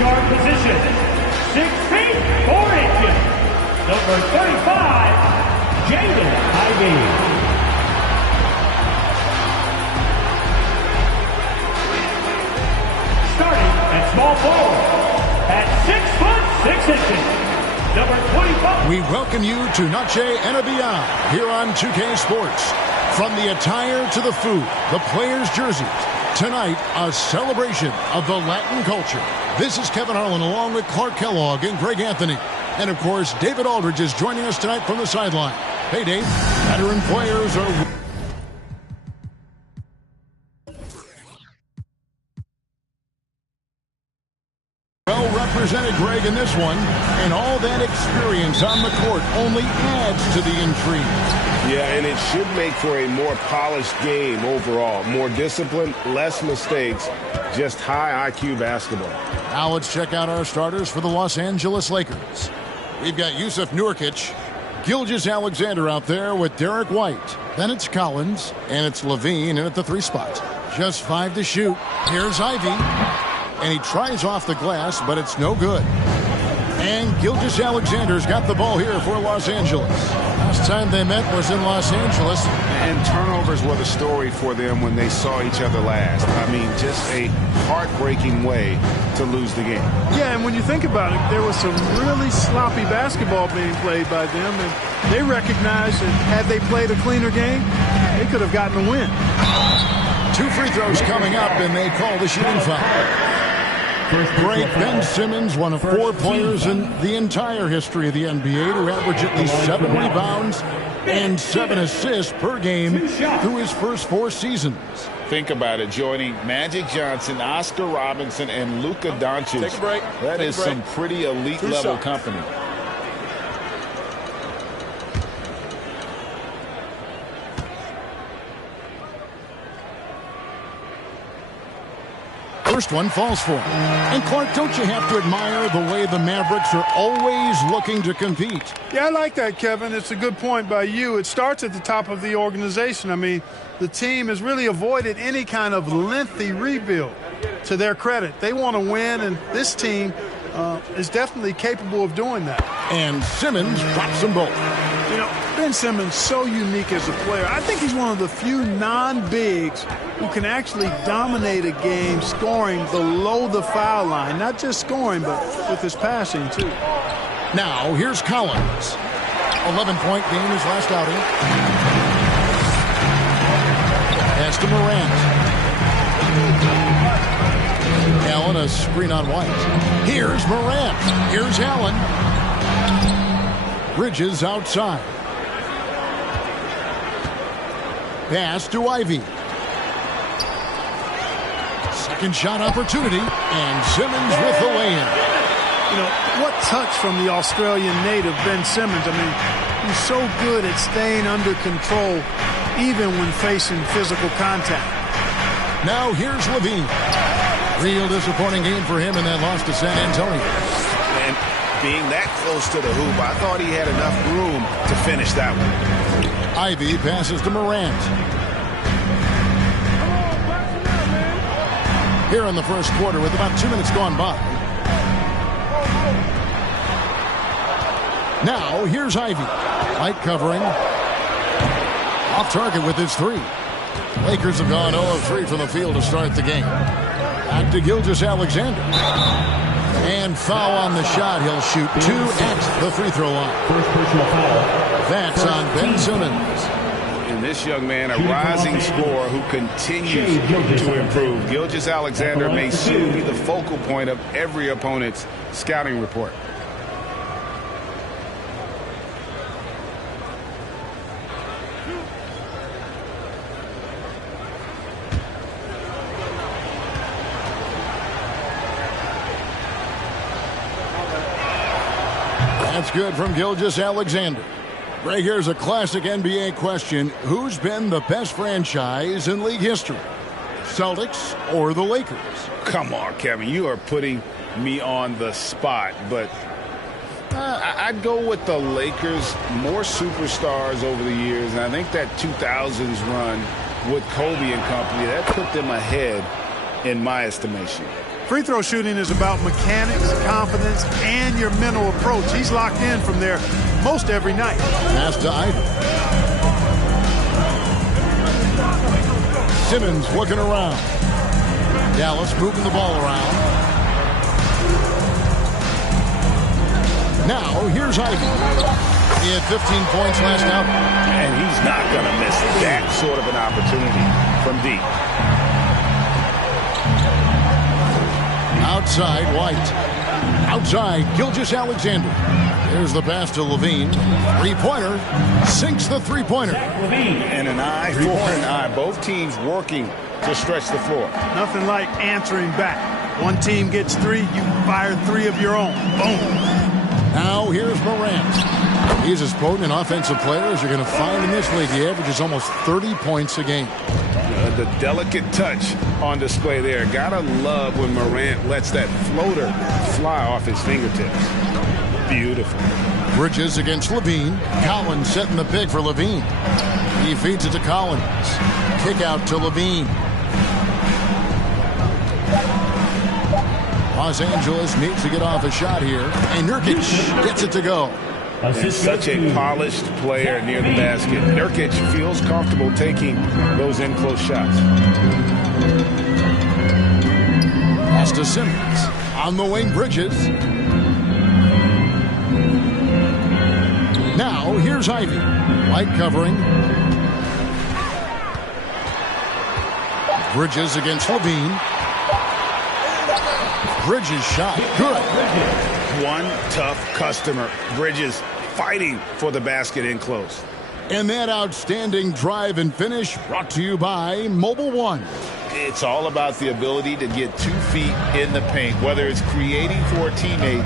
guard position, 6 feet 4 inches, number 35, Jaden Ivey. Starting at small forward, at 6 foot 6 inches, number 25. We welcome you to Noche and Beyond here on 2K Sports. From the attire to the food, the players' jerseys, tonight a celebration of the Latin culture. This is Kevin Harlan along with Clark Kellogg and Greg Anthony. And of course, David Aldridge is joining us tonight from the sideline. Hey, Dave, veteran players are... well represented, Greg, in this one, and all that experience on the court only adds to the intrigue. Yeah, and it should make for a more polished game overall. More discipline, less mistakes, just high IQ basketball. Now let's check out our starters for the Los Angeles Lakers. We've got Yusuf Nurkic, Gilgeous-Alexander out there with Derek White. Then it's Collins, and it's Levine in at the 3 spot. Just 5 to shoot. Here's Ivey. And he tries off the glass, but it's no good. And Gilgeous-Alexander's got the ball here for Los Angeles. Last time they met was in Los Angeles. And turnovers were the story for them when they saw each other last. I mean, just a heartbreaking way to lose the game. Yeah, and when you think about it, there was some really sloppy basketball being played by them, and they recognized that had they played a cleaner game, they could have gotten a win. 2 free throws coming up, and they call the shooting foul. Great Ben Simmons, one of 4 players in the entire history of the NBA to average at least 7 rebounds and 7 assists per game through his first 4 seasons. Think about it, joining Magic Johnson, Oscar Robinson, and Luka Doncic. Take a break. That is some pretty elite level company. First one falls for him. And Clark, don't you have to admire the way the Mavericks are always looking to compete? Yeah, I like that, Kevin. It's a good point by you. It starts at the top of the organization. I mean, the team has really avoided any kind of lengthy rebuild. To their credit, they want to win, and this team is definitely capable of doing that. And Simmons drops them both. You know, Ben Simmons so unique as a player. I think he's one of the few non-bigs who can actually dominate a game scoring below the foul line. Not just scoring, but with his passing, too. Now, here's Collins. 11-point game his last outing. Pass to Morant. Allen, a screen on White. Here's Morant. Here's Allen. Bridges outside. Pass to Ivey. Second shot opportunity, and Simmons with the lay-in. You know, what touch from the Australian native, Ben Simmons. I mean, he's so good at staying under control, even when facing physical contact. Now here's Levine. Real disappointing game for him in that loss to San Antonio. And being that close to the hoop, I thought he had enough room to finish that one. Ivey passes to Morant. Here in the first quarter with about 2 minutes gone by. Now here's Ivey. Light covering. Off target with his 3. Lakers have gone 0 of 3 from the field to start the game. Back to Gilgeous-Alexander. And foul on the shot. He'll shoot 2 at the free throw line. First personal foul. That's on Ben Simmons. And this young man, a rising scorer who continues to improve. Gilgeous-Alexander may soon be the focal point of every opponent's scouting report. That's good from Gilgeous-Alexander. Greg, here's a classic NBA question. Who's been the best franchise in league history? Celtics or the Lakers? Come on, Kevin. You are putting me on the spot, but I'd go with the Lakers. More superstars over the years, and I think that 2000s run with Kobe and company, that put them ahead in my estimation. Free throw shooting is about mechanics, confidence, and your mental approach. He's locked in from there most every night. Pass to Ivy. Simmons looking around. Dallas moving the ball around. Now, here's Ivy. He had 15 points last out. And he's not going to miss that sort of an opportunity from deep. Outside, White. Outside, Gilgeous-Alexander. There's the pass to Levine. Three-pointer. Sinks the three-pointer. And an eye for an eye. Both teams working to stretch the floor. Nothing like answering back. One team gets three, you fire three of your own. Boom. Now here's Morant. He's as potent an offensive player as you're going to find in this league. He averages almost 30 points a game. The delicate touch on display there. Gotta love when Morant lets that floater fly off his fingertips. Beautiful. Bridges against Levine. Collins setting the pick for Levine. He feeds it to Collins. Kick out to Levine. Los Angeles needs to get off a shot here. And Nurkic gets it to go. And such a polished player near the basket. Nurkic feels comfortable taking those in-close shots. Pass to Simmons. On the wing, Bridges. Now, here's Ivy. White covering. Bridges against Levine. Bridges shot. Good. One tough customer. Bridges fighting for the basket in close. And that outstanding drive and finish brought to you by Mobile One. It's all about the ability to get 2 feet in the paint, whether it's creating for a teammate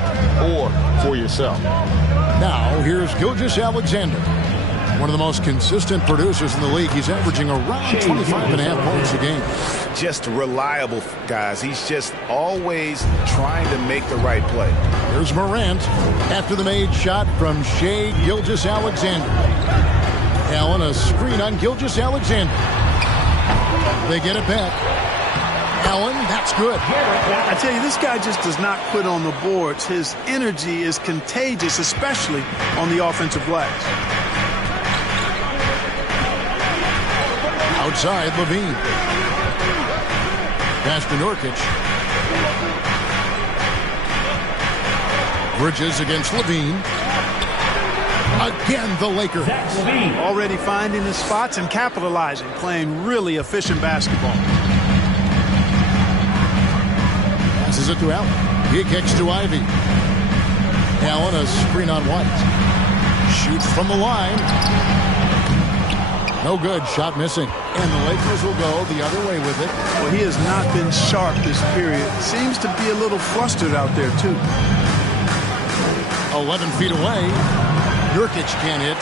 or for yourself. Now, here's Gilgeous-Alexander. One of the most consistent producers in the league. He's averaging around 25.5 points a game. Just reliable, guys. He's just always trying to make the right play. Here's Morant after the made shot from Shai Gilgeous-Alexander. Allen, a screen on Gilgeous-Alexander. They get it back. Allen, that's good. I tell you, this guy just does not quit on the boards. His energy is contagious, especially on the offensive glass. Outside, Levine. Pass to Nurkic. Bridges against Levine. Again, the Lakers. Already finding his spots and capitalizing, playing really efficient basketball. Passes it to Allen. He kicks to Ivy. Allen, a screen on White. Shoots from the line. No good. Shot missing. And the Lakers will go the other way with it. Well, he has not been sharp this period. Seems to be a little flustered out there, too. 11 feet away. Nurkic can't hit.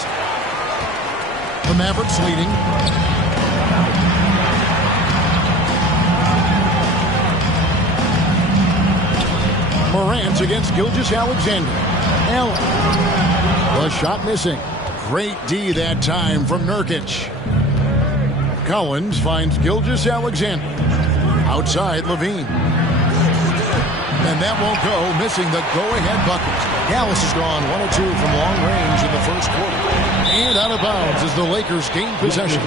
The Mavericks leading. Morant against Gilgeous-Alexander. Allen. The shot missing. Great D that time from Nurkic. Collins finds Gilgeous-Alexander. Outside, Levine. And that won't go, missing the go-ahead bucket. Dallas has gone 1 of 2 from long range in the first quarter. And out of bounds as the Lakers gain possession.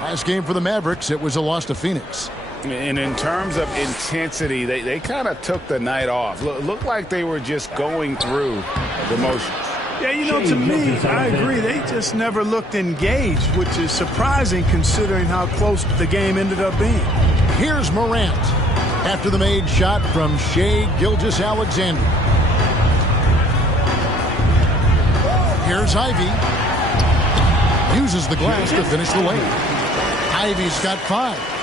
Last game for the Mavericks, it was a loss to Phoenix. And in terms of intensity, they kind of took the night off. Looked like they were just going through the motions. Yeah, you know, to me, I agree. They just never looked engaged, which is surprising considering how close the game ended up being. Here's Morant after the made shot from Shai Gilgeous-Alexander. Here's Ivy. Uses the glass to finish the lane. Ivy's got 5.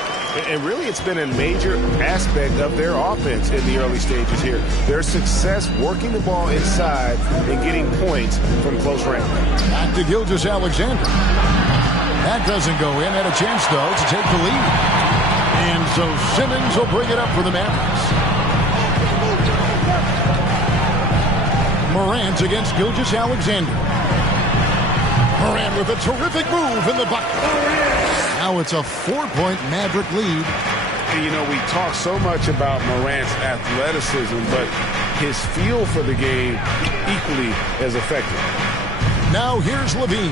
And really, it's been a major aspect of their offense in the early stages here. Their success working the ball inside and getting points from close range. Back to Gilgeous-Alexander. That doesn't go in. Had a chance, though, to take the lead. And so Simmons will bring it up for the Mavericks. Morant against Gilgeous-Alexander. with a terrific move in the bucket. Now it's a 4-point Maverick lead. And, you know, we talk so much about Morant's athleticism, but his feel for the game equally as effective. Now here's Levine.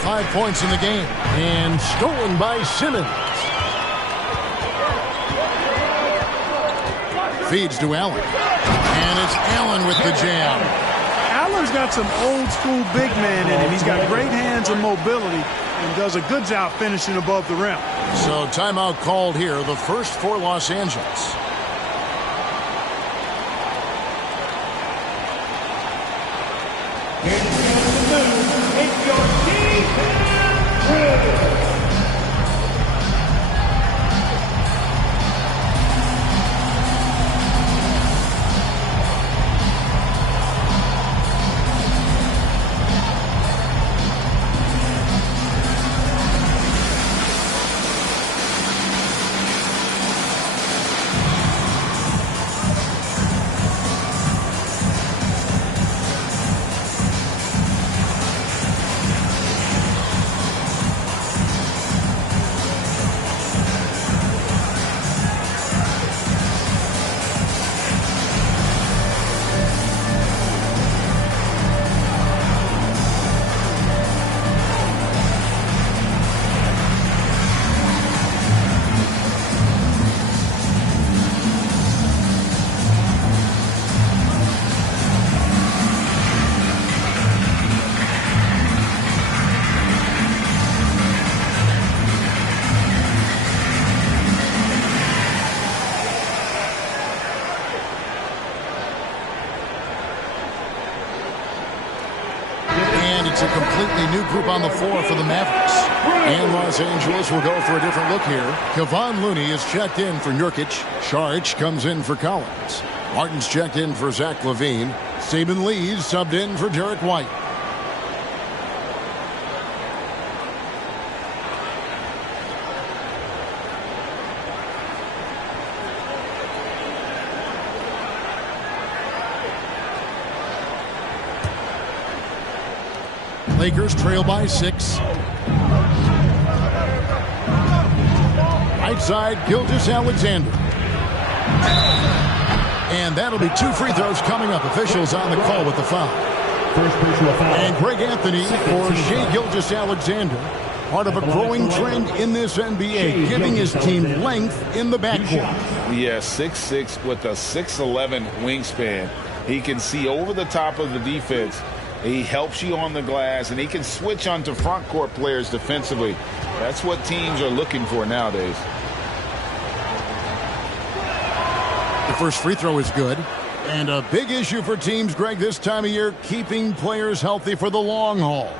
5 points in the game. And stolen by Simmons. Feeds to Allen. And it's Allen with the jam. Allen's got some old school big man in him. He's got great hands and mobility and does a good job finishing above the rim. So timeout called here, the first for Los Angeles. It's your defense. It's a completely new group on the floor for the Mavericks. And Los Angeles will go for a different look here. Kevon Looney is checked in for Nurkic. Saric comes in for Collins. Martin's checked in for Zach LaVine. Saban Lee's subbed in for Derek White. Lakers trail by 6. Right side, Gilgeous-Alexander. And that'll be 2 free throws coming up. Officials on the call with the foul. And Greg Anthony for Shai Gilgeous-Alexander. Part of a growing trend in this NBA, giving his team length in the backcourt. Yeah, 6'6" with a 6'11" wingspan. He can see over the top of the defense. He helps you on the glass, and he can switch onto front court players defensively. That's what teams are looking for nowadays. The first free throw is good. And a big issue for teams, Greg, this time of year, keeping players healthy for the long haul.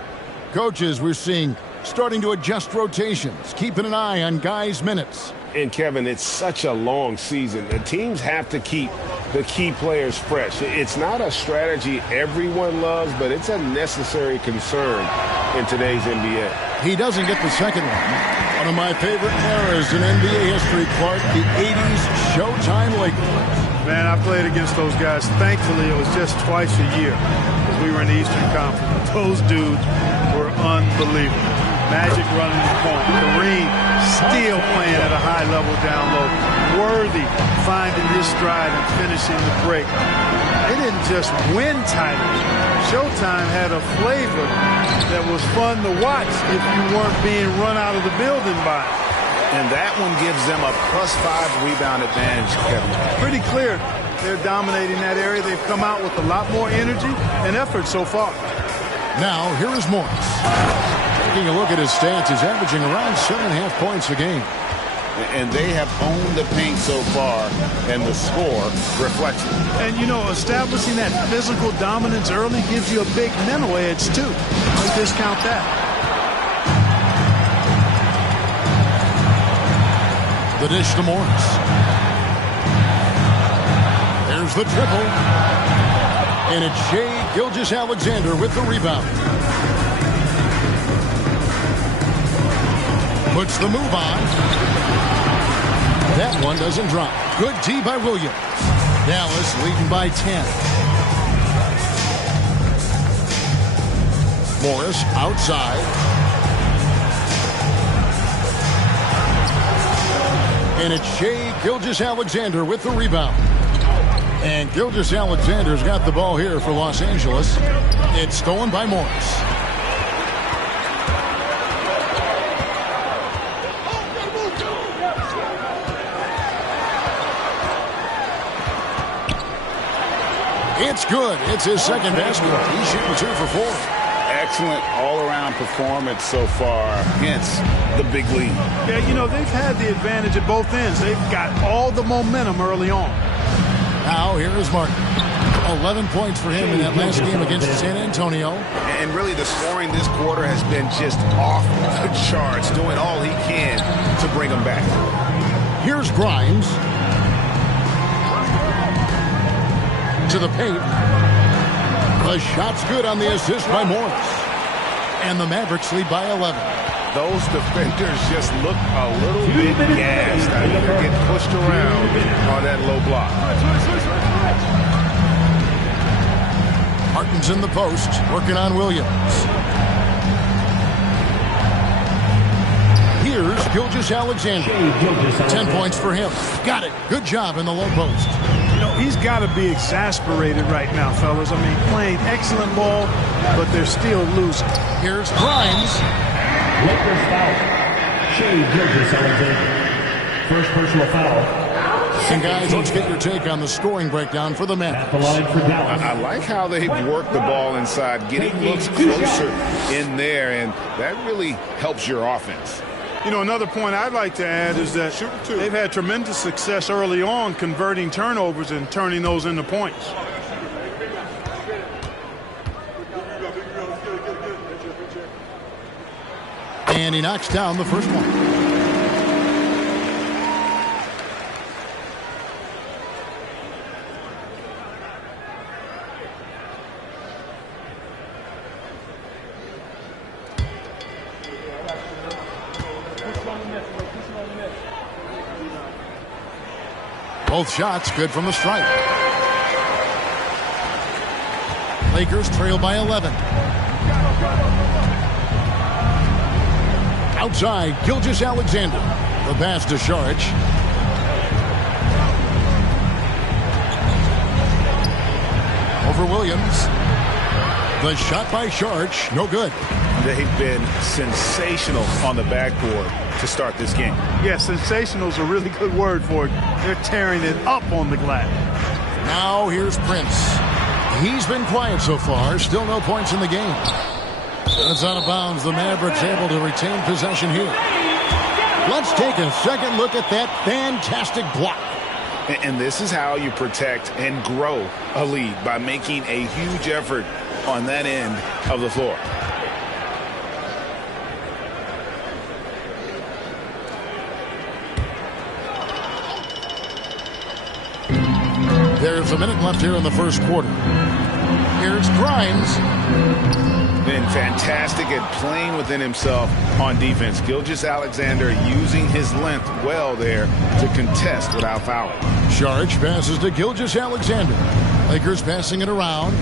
Coaches, we're seeing, starting to adjust rotations, keeping an eye on guys' minutes. And, Kevin, it's such a long season. The teams have to keep the key players fresh. It's not a strategy everyone loves, but it's a necessary concern in today's NBA. He doesn't get the second one. One of my favorite eras in NBA history, Clark, the 80s Showtime Lakers. Man, I played against those guys. Thankfully, it was just twice a year because we were in the Eastern Conference. Those dudes were unbelievable. Magic running the point. Kareem still playing at a high level down low. Worthy finding his stride and finishing the break. They didn't just win titles. Showtime had a flavor that was fun to watch if you weren't being run out of the building by it. And that one gives them a +5 rebound advantage, Kevin. Pretty clear they're dominating that area. They've come out with a lot more energy and effort so far. Now, here is Morris. Taking a look at his stats, he's averaging around 7.5 points a game. And they have owned the paint so far, and the score reflects it. And, you know, establishing that physical dominance early gives you a big mental edge, too. Don't discount that. The dish to Morris. There's the triple. And it's Shai Gilgeous-Alexander with the rebound. Puts the move on. That one doesn't drop. Good D by Williams. Dallas leading by 10. Morris outside. And it's Shai Gilgeous-Alexander with the rebound. And Gilgeous-Alexander's got the ball here for Los Angeles. It's stolen by Morris. It's good. It's his second basket. He's shooting 2 for 4. Excellent all-around performance so far against the big lead. Yeah, you know, they've had the advantage at both ends. They've got all the momentum early on. Now, here is Martin. 11 points for him in that last game against San Antonio. And really, the scoring this quarter has been just off the charts, doing all he can to bring them back. Here's Grimes. To the paint. The shot's good on the assist by Morris. And the Mavericks lead by 11. Those defenders just look a little bit gassed. I mean, they're getting pushed around on that low block. Martin's in the post, working on Williams. Here's Gilgeous-Alexander. 10 points for him. Got it. Good job in the low post. You know, he's got to be exasperated right now, fellas. I mean, playing excellent ball, but they're still losing. Here's Grimes. Lakers foul. Shai Gilgeous-Alexander. First personal foul. And guys, let's get your take on the scoring breakdown for the At the Mavericks. line for Dallas. I like how they've worked the ball inside, getting looks closer in there, and that really helps your offense. You know, another point I'd like to add is that they've had tremendous success early on converting turnovers and turning those into points. And he knocks down the first one. Both shots good from the stripe. Lakers trail by 11. Outside, Gilgeous-Alexander. The pass to Saric. Over Williams. The shot by Saric, no good. They've been sensational on the backboard to start this game. Yeah, sensational is a really good word for it. They're tearing it up on the glass. Now here's Prince. He's been quiet so far. Still no points in the game. It's out of bounds. The Mavericks able to retain possession here. Let's take a second look at that fantastic block. And this is how you protect and grow a lead, by making a huge effort on that end of the floor. There's a minute left here in the first quarter. Here's Grimes. Been fantastic at playing within himself on defense. Gilgeous-Alexander using his length well there to contest without fouling. Saric passes to Gilgeous-Alexander. Lakers passing it around.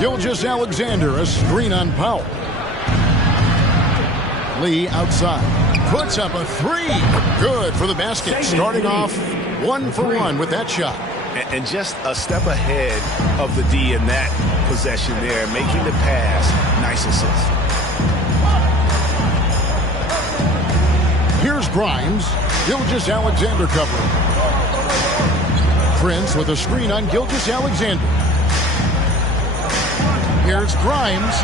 Gilgeous-Alexander, a screen on Powell. Lee outside. Puts up a three. Good for the basket. Starting off 1 for 1 with that shot. And just a step ahead of the D in that possession there, making the pass. Nice assist. Here's Grimes. Gilgeous-Alexander covering. Prince with a screen on Gilgeous-Alexander. Here's Grimes.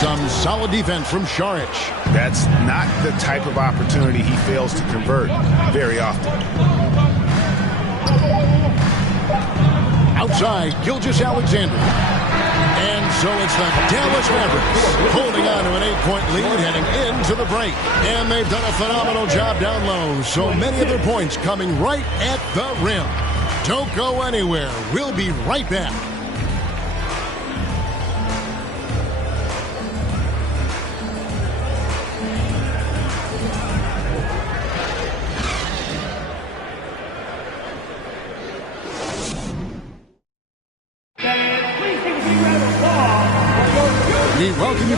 Some solid defense from Saric. That's not the type of opportunity he fails to convert very often. Outside, Gilgeous-Alexander. And so it's the Dallas Mavericks holding on to an 8-point lead heading into the break. And they've done a phenomenal job down low. So many of their points coming right at the rim. Don't go anywhere. We'll be right back. We welcome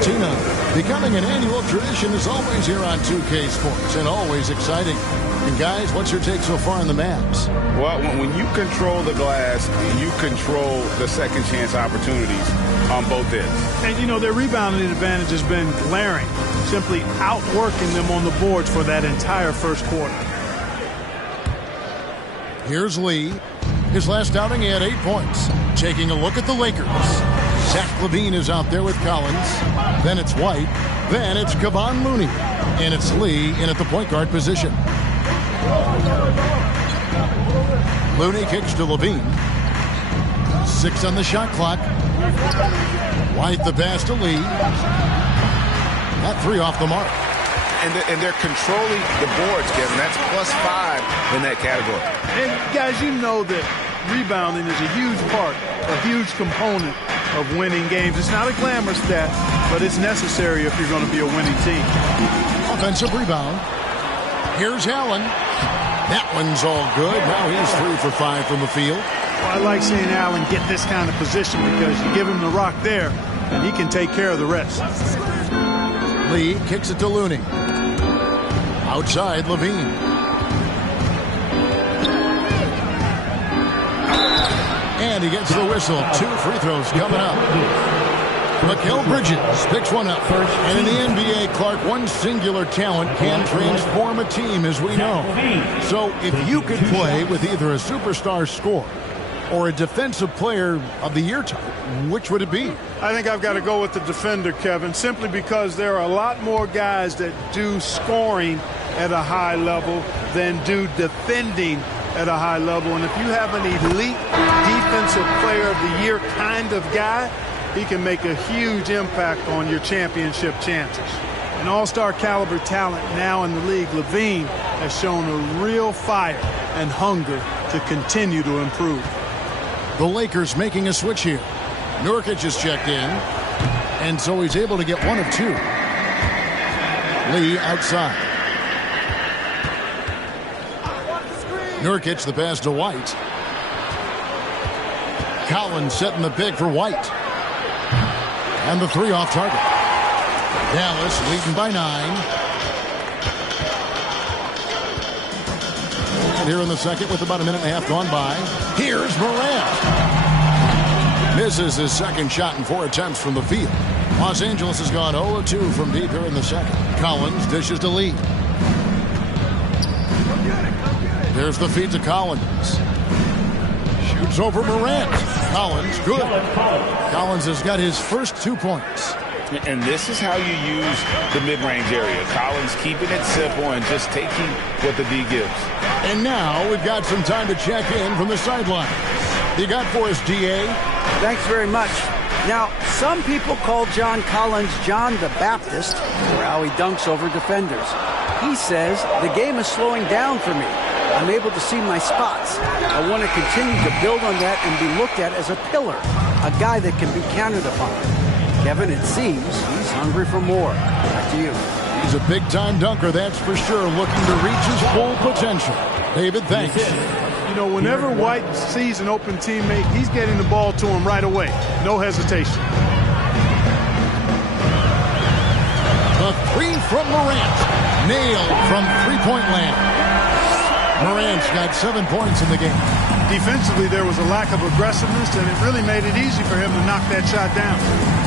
Patina. Becoming an annual tradition is always here on 2K Sports and always exciting. And guys, what's your take so far on the Mavs? Well, when you control the glass, you control the second chance opportunities on both ends. And, you know, their rebounding advantage has been glaring, simply outworking them on the boards for that entire first quarter. Here's Lee. His last outing, he had 8 points. Taking a look at the Lakers. Zach LaVine is out there with Collins. Then it's White. Then it's Kevon Looney. And it's Lee in at the point guard position. Looney kicks to LaVine. 6 on the shot clock. White the pass to Lee. That 3 off the mark. And they're controlling the boards, Kevin. That's +5 in that category. And, guys, you know that rebounding is a huge part, a huge component of winning games. It's not a glamour stat, but it's necessary if you're going to be a winning team. Offensive rebound. Here's Allen. That one's all good. Now he's 3 for 5 from the field. Well, I like seeing Allen get this kind of position because you give him the rock there, and he can take care of the rest. Lee kicks it to Looney. Outside, LaVine. And he gets the whistle. 2 free throws coming up. Mikal Bridges picks one up. And in the NBA, Clark, one singular talent can transform a team, as we know. So if you could play with either a superstar scorer or a defensive player of the year type, which would it be? I think I've got to go with the defender, Kevin, simply because there are a lot more guys that do scoring at a high level than do defending at a high level. And if you have an elite defensive player of the year kind of guy, he can make a huge impact on your championship chances. An all-star caliber talent now in the league, LaVine has shown a real fire and hunger to continue to improve. The Lakers making a switch here. Nurkic is checked in, and so he's able to get 1 of 2. Lee outside. Nurkic the pass to White. Collins setting the pick for White. And the 3 off target. Dallas leading by 9. And here in the second with about a minute and a half gone by. Here's Morant. Misses his second shot in 4 attempts from the field. Los Angeles has gone 0-2 from deep here in the second. Collins dishes to Lee. There's the feed to Collins. Shoots over Morant. Collins, good. Collins has got his first 2 points. And this is how you use the mid-range area. Collins keeping it simple and just taking what the D gives. And now we've got some time to check in from the sideline. You got for us, DA? Thanks very much. Now, some people call John Collins John the Baptist for how he dunks over defenders. He says, the game is slowing down for me. I'm able to see my spots. I want to continue to build on that and be looked at as a pillar, a guy that can be counted upon. Kevin, it seems he's hungry for more. Back to you. He's a big-time dunker, that's for sure, looking to reach his full potential. David, thanks. You know, whenever White sees an open teammate, he's getting the ball to him right away. No hesitation. The 3 from Morant. Nailed from three-point land. Morant's got 7 points in the game. Defensively, there was a lack of aggressiveness, and it really made it easy for him to knock that shot down.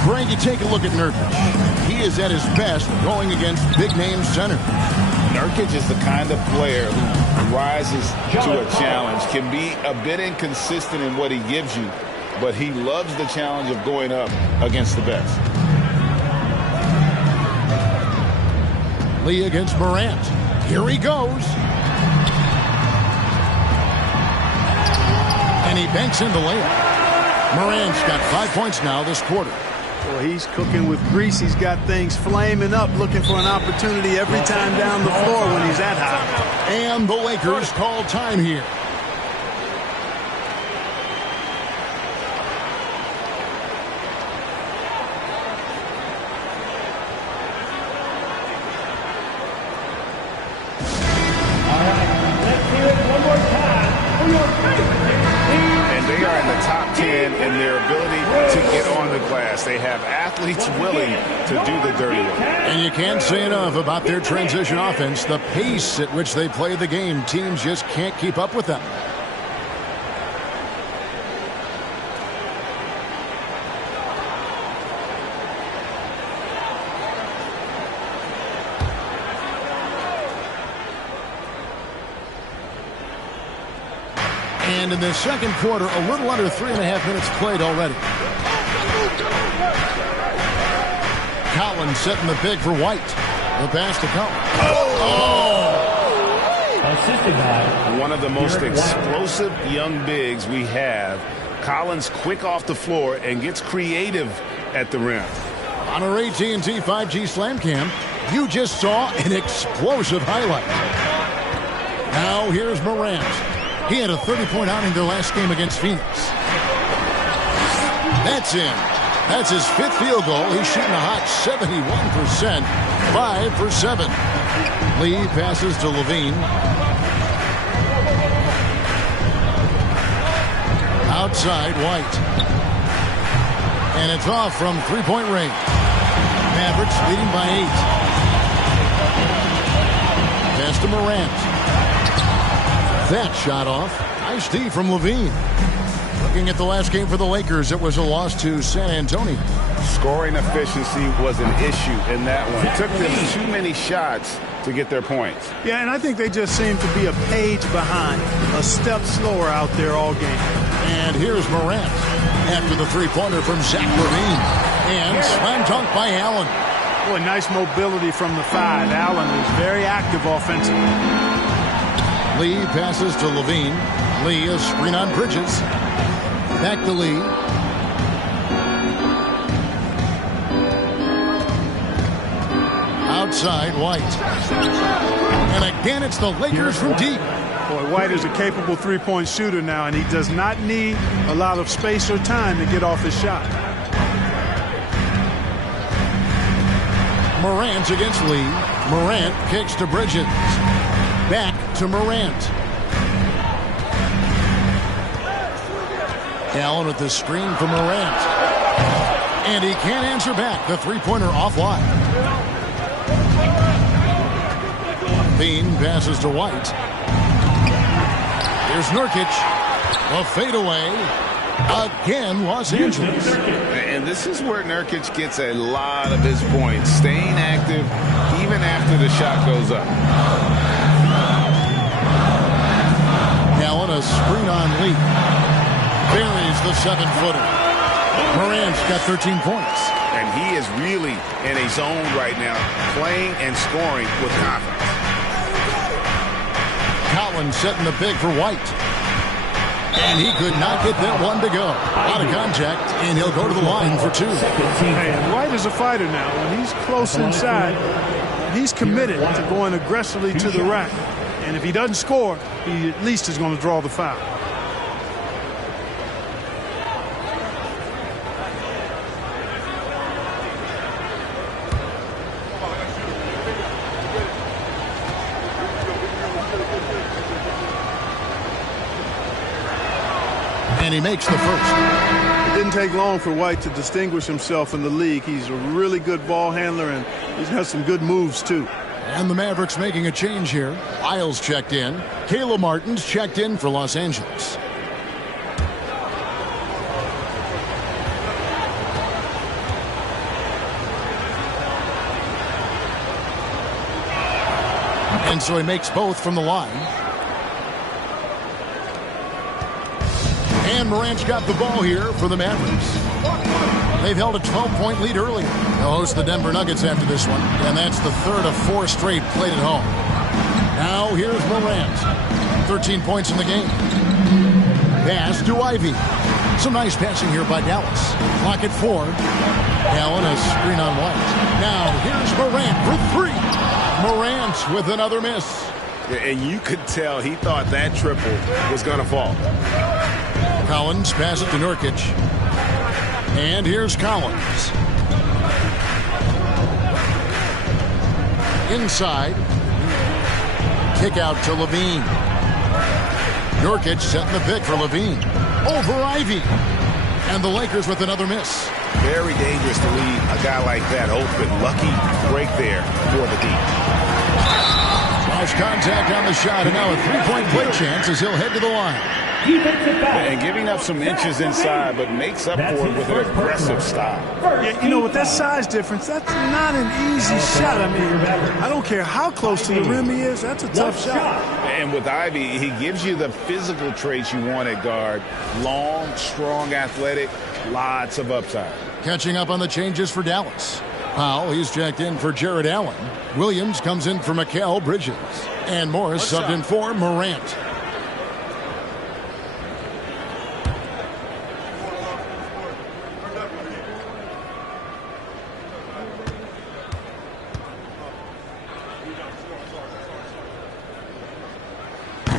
Greg, you take a look at Nurkic. He is at his best going against big-name centers. Nurkic is the kind of player who rises to a challenge, can be a bit inconsistent in what he gives you, but he loves the challenge of going up against the best. Lee against Morant. Here he goes. And he banks in the layup. Morant's got 5 points now this quarter. Well, he's cooking with grease. He's got things flaming up, looking for an opportunity every time down the floor when he's that high. And the Lakers call time here. class. They have athletes willing to do the dirty work. And you can't say enough about their transition offense. The pace at which they play the game, teams just can't keep up with them. And in the second quarter, a little under 3.5 minutes played already. Collins setting the big for White. The pass to Collins. Assisted by one of the most explosive young bigs we have. Collins quick off the floor and gets creative at the rim. On our AT&T 5G Slam Cam, you just saw an explosive highlight. Now here's Morant. He had a 30-point outing their last game against Phoenix. That's in. That's his 5th field goal. He's shooting a hot 71%. 5 for 7. Lee passes to Levine. Outside, White. And it's off from 3-point range. Mavericks leading by 8. Pass to Morant. That shot off. Nice D from Levine. Looking at the last game for the Lakers, it was a loss to San Antonio. Scoring efficiency was an issue in that one. It took them too many shots to get their points. Yeah, and I think they just seem to be a page behind, a step slower out there all game. And here's Morant after the three-pointer from Zach Levine. And slam dunk by Allen. Boy, nice mobility from the 5. Allen is very active offensively. Lee passes to Levine. Lee, a screen on Bridges. Back to Lee. Outside, White. And again, it's the Lakers from deep. Boy, White is a capable three-point shooter now, and he does not need a lot of space or time to get off his shot. Morant against Lee. Morant kicks to Bridges. Back to Morant. Allen with the screen for Morant. And he can't answer back. The three-pointer offline. Bean passes to White. Here's Nurkic. A fadeaway. Again, Los Angeles. And this is where Nurkic gets a lot of his points. Staying active even after the shot goes up. Allen, a screen on Lee. Buries the 7-footer. Morant's got 13 points. And he is really in a zone right now, playing and scoring with confidence. Collins setting the big for White. And he could not get that one to go. Out of contact, and he'll go to the line for 2. Hey, White is a fighter now. When he's close inside, he's committed to going aggressively to the rack. And if he doesn't score, he at least is going to draw the foul. And he makes the first. It didn't take long for White to distinguish himself in the league. He's a really good ball handler, and he has some good moves, too. And the Mavericks making a change here. Isles checked in. Caleb Martin's checked in for Los Angeles. And so he makes both from the line. And Morant's got the ball here for the Mavericks. They've held a 12-point lead earlier. They'll host the Denver Nuggets after this one, and that's the third of 4 straight played at home. Now here's Morant. 13 points in the game. Pass to Ivy. Some nice passing here by Dallas. Clock at 4. Allen, a screen on White. Now here's Morant for 3. Morant with another miss. And you could tell he thought that triple was going to fall. Collins pass it to Nurkic. And here's Collins. Inside. Kick out to Levine. Nurkic setting the pick for Levine. Over Ivy. And the Lakers with another miss. Very dangerous to leave a guy like that open. Lucky break there for the D. Lost contact on the shot, and now a three-point play chance as he'll head to the line. And giving up some inches inside, but makes up for it with an aggressive style. Yeah, you know, with that size difference, that's not an easy shot. I mean, I don't care how close to the rim he is, that's a tough shot. And with Ivy, he gives you the physical traits you want at guard. Long, strong, athletic, lots of upside. Catching up on the changes for Dallas. Powell, he's checked in for Jared Allen. Williams comes in for Mikal Bridges. And Morris subbed in for Morant.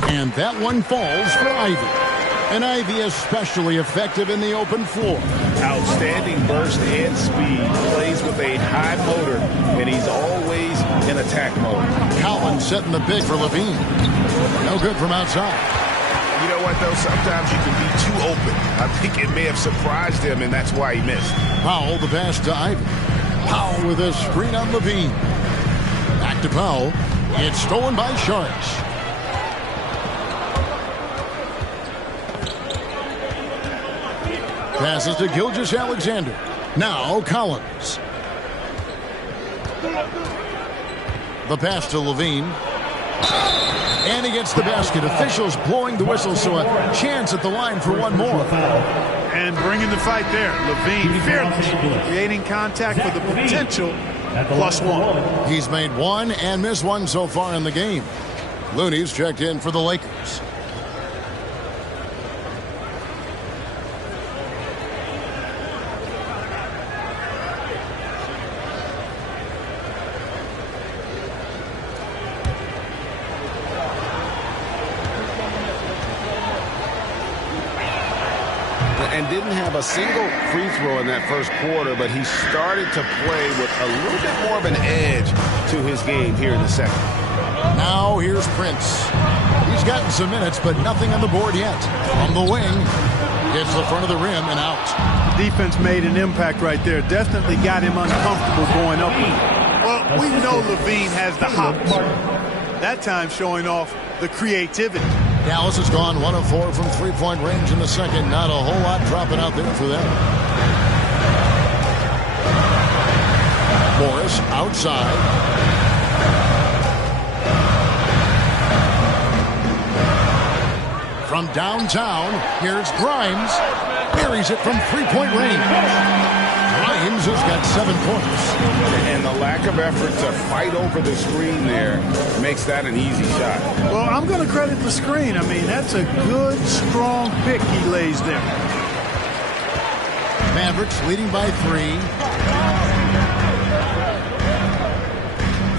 And that one falls for Ivy. And Ivy especially effective in the open floor. Outstanding burst and speed. Plays with a high motor, and he's always in attack mode. Collins setting the big for Levine. No good from outside. You know what, though? Sometimes you can be too open. I think it may have surprised him, and that's why he missed. Powell, the pass to Ivy. Powell with a screen on Levine. Back to Powell. It's stolen by Sharks. Passes to Gilgeous-Alexander. Now Collins. The pass to Levine. And he gets the basket. Officials blowing the whistle, so a chance at the line for one more. And bringing the fight there. Levine fearless, creating contact with the potential +1. He's made one and missed one so far in the game. Looney's checked in for the Lakers. And didn't have a single free throw in that first quarter, but he started to play with a little bit more of an edge to his game here in the second. Now here's Prince. He's gotten some minutes, but nothing on the board yet. On the wing, hits the front of the rim and out. Defense made an impact right there. Definitely got him uncomfortable going up. Well, we know Levine has the hops. That time showing off the creativity. Dallas has gone 1 of 4 from three-point range in the second. Not a whole lot dropping out there for them. Morris outside. From downtown, here's Grimes. Buries it from three-point range. Grimes has got 7 points. And the lack of effort to fight over the screen there makes that an easy shot. Well, I'm going to credit the screen. I mean, that's a good, strong pick he lays there. Mavericks leading by 3.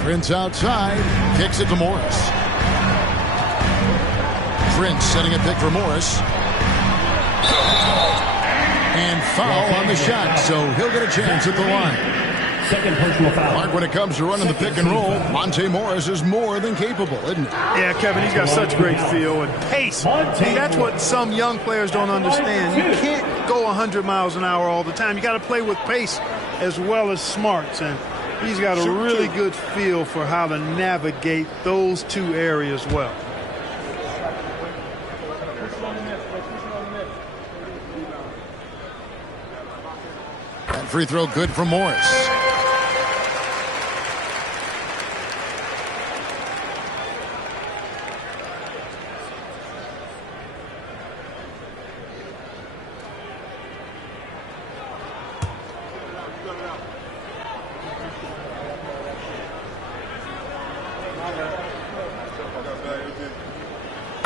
Prince outside. Kicks it to Morris. Prince setting a pick for Morris. And foul on the shot, so he'll get a chance at the line. Second personal foul. Mark, when it comes to running the pick and roll, Monte Morris is more than capable, isn't he? Yeah, Kevin, he's got such great feel and pace. See, that's what some young players don't understand. You can't go 100 miles an hour all the time. You got to play with pace as well as smarts, and he's got a really good feel for how to navigate those two areas well. That free throw good for Morris.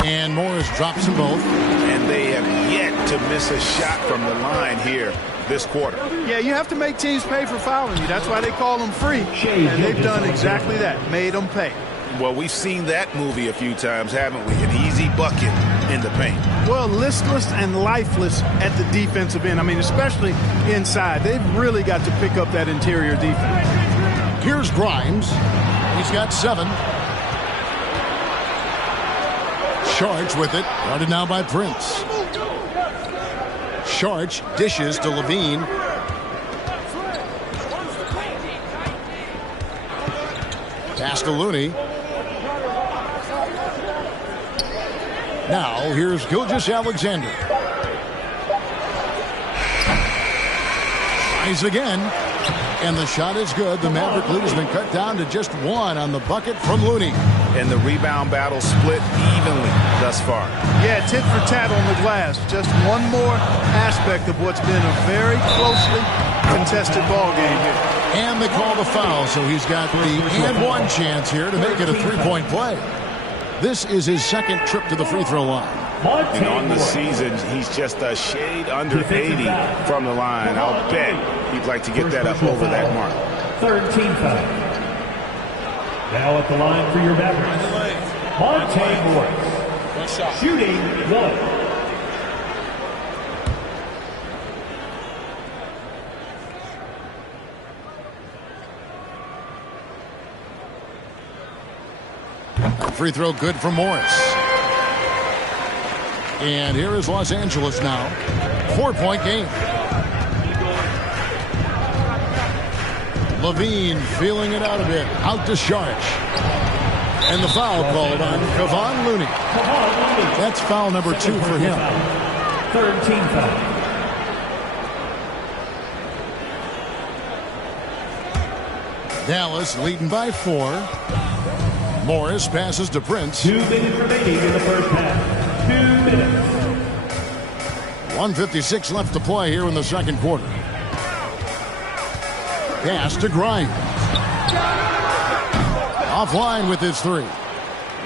And Morris drops them both. And they have yet to miss a shot from the line here this quarter. Yeah, you have to make teams pay for fouling you. That's why they call them free. And they've done exactly that, made them pay. Well, we've seen that movie a few times, haven't we? An easy bucket in the paint. Well, listless and lifeless at the defensive end. I mean, especially inside. They've really got to pick up that interior defense. Here's Grimes. He's got 7. Sharch with it. Guarded now by Prince. Sharch dishes to Levine. Pass to Looney. Now, here's Gilgeous-Alexander. Tries again. And the shot is good. The Maverick lead has been cut down to just one on the bucket from Looney. And the rebound battle split evenly thus far. Yeah, tit for tat on the glass. Just one more aspect of what's been a very closely contested ball game here. And they call the foul, so he's got the and one chance here to make it a three-point play. This is his second trip to the free throw line. And on the season, he's just a shade under 80 from the line. I'll bet he'd like to get that up over that mark. Third team foul. Now at the line for your Mavericks, Monte Morris. Shooting one. Free throw good for Morris. And here is Los Angeles now. 4-point game. Levine feeling it out a bit. Out to Saric. And the foul called on Kevon Looney. That's foul number 2 for him. Third team foul. Dallas leading by 4. Morris passes to Prince. 2 minutes remaining in the first half. 2 minutes. 1:56 left to play here in the second quarter. Pass to Grimes. Offline with his 3.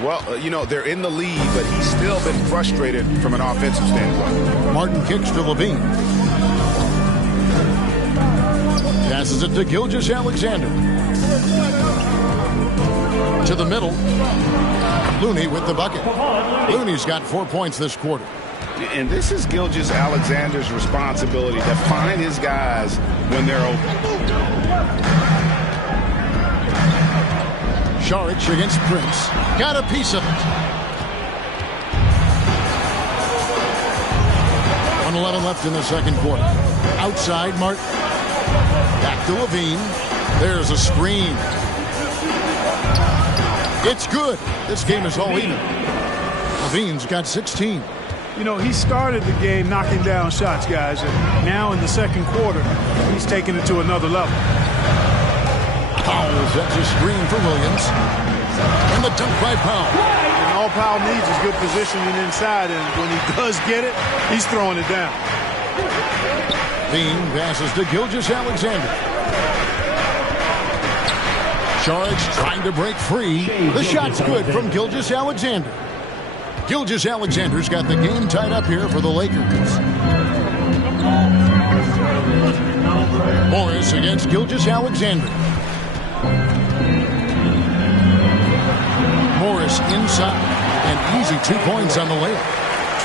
Well, you know, they're in the lead, but he's still been frustrated from an offensive standpoint. Martin kicks to Levine. Passes it to Gilgeous-Alexander. To the middle. Looney with the bucket. Looney's got 4 points this quarter. And this is Gilgeous-Alexander's responsibility to find his guys when they're open. Saric against Prince. Got a piece of it. 1:11 left in the second quarter. Outside, Martin. Back to Levine. There's a screen. It's good. This game is all even. Levine's got 16. You know, he started the game knocking down shots, guys, and now in the second quarter, he's taking it to another level. Powell sets a screen for Williams. And the dunk by Powell. And all Powell needs is good positioning inside, and when he does get it, he's throwing it down. Bean passes to Gilgeous-Alexander. Saric trying to break free. The shot's good from Gilgeous-Alexander. Gilgeous-Alexander's got the game tied up here for the Lakers. Morris against Gilgeous-Alexander. Morris inside. An easy 2 points on the layup.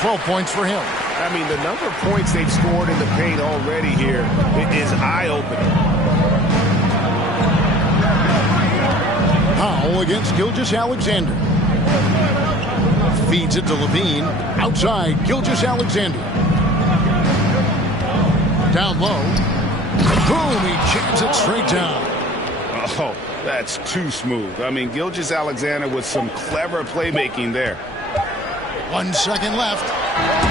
12 points for him. I mean, the number of points they've scored in the paint already here is eye-opening. Powell against Gilgeous-Alexander. Feeds it to Levine. Outside, Gilgeous-Alexander. Down low. Boom, he jams it straight down. Oh, that's too smooth. I mean, Gilgeous-Alexander with some clever playmaking there. 1 second left.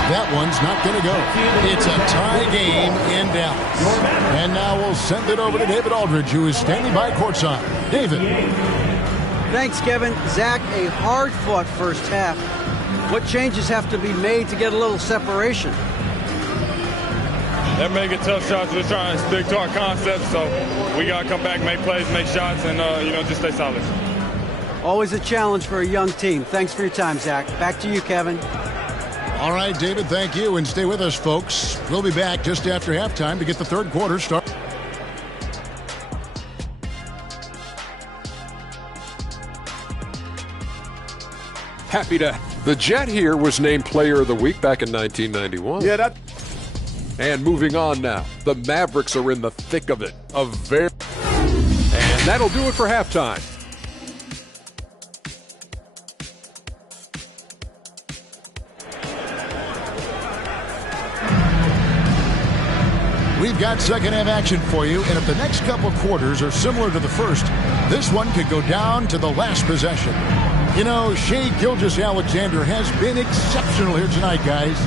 That one's not going to go. It's a tie game in Dallas. And now we'll send it over to David Aldridge, who is standing by courtside. David. Thanks, Kevin. Zach, a hard-fought first half. What changes have to be made to get a little separation? They're making tough shots. We're trying to stick to our concept, so we got to come back, make plays, make shots, and, just stay solid. Always a challenge for a young team. Thanks for your time, Zach. Back to you, Kevin. All right, David, thank you. And stay with us, folks. We'll be back just after halftime to get the third quarter started. Happy to. The Jet here was named Player of the Week back in 1991. Yeah, And moving on now, the Mavericks are in the thick of it. And that'll do it for halftime. We've got second half action for you, and if the next couple quarters are similar to the first, this one could go down to the last possession. You know, Shai Gilgeous-Alexander has been exceptional here tonight, guys.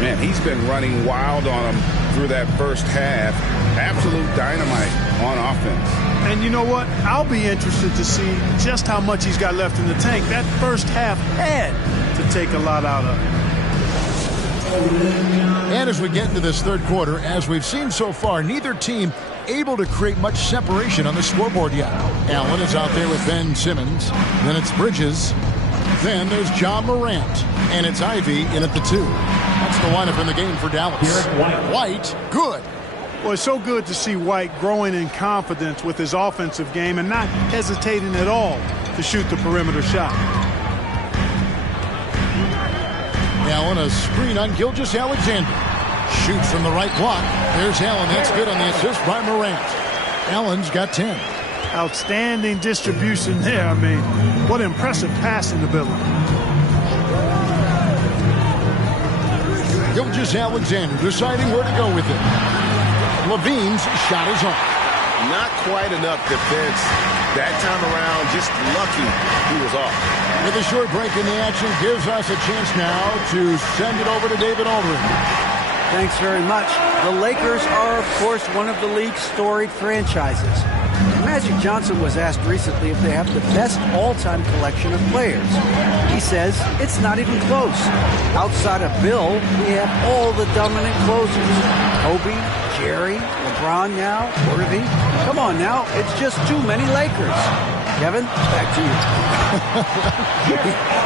Man, he's been running wild on him through that first half. Absolute dynamite on offense. And you know what? I'll be interested to see just how much he's got left in the tank. That first half had to take a lot out of him. And as we get into this third quarter, as we've seen so far, neither team able to create much separation on the scoreboard yet. Allen is out there with Ben Simmons. Then it's Bridges. Then there's John Morant. And it's Ivy in at the 2. That's the lineup in the game for Dallas. White, good. Well, it's so good to see White growing in confidence with his offensive game and not hesitating at all to shoot the perimeter shot. Allen, a screen on Gilgeous-Alexander. Shoots from the right block. There's Allen. That's good on the assist by Morant. Allen's got 10. Outstanding distribution there. I mean, what impressive passing ability. Gilgeous-Alexander deciding where to go with it. Levine's shot is off. Not quite enough defense that time around. Just lucky he was off. With a short break in the action, gives us a chance now to send it over to David Aldridge. Thanks very much. The Lakers are, of course, one of the league's storied franchises. Magic Johnson was asked recently if they have the best all-time collection of players. He says it's not even close. Outside of Bill, we have all the dominant closers. Kobe, Jerry, LeBron now, Worthy. Come on now, it's just too many Lakers. Kevin, back to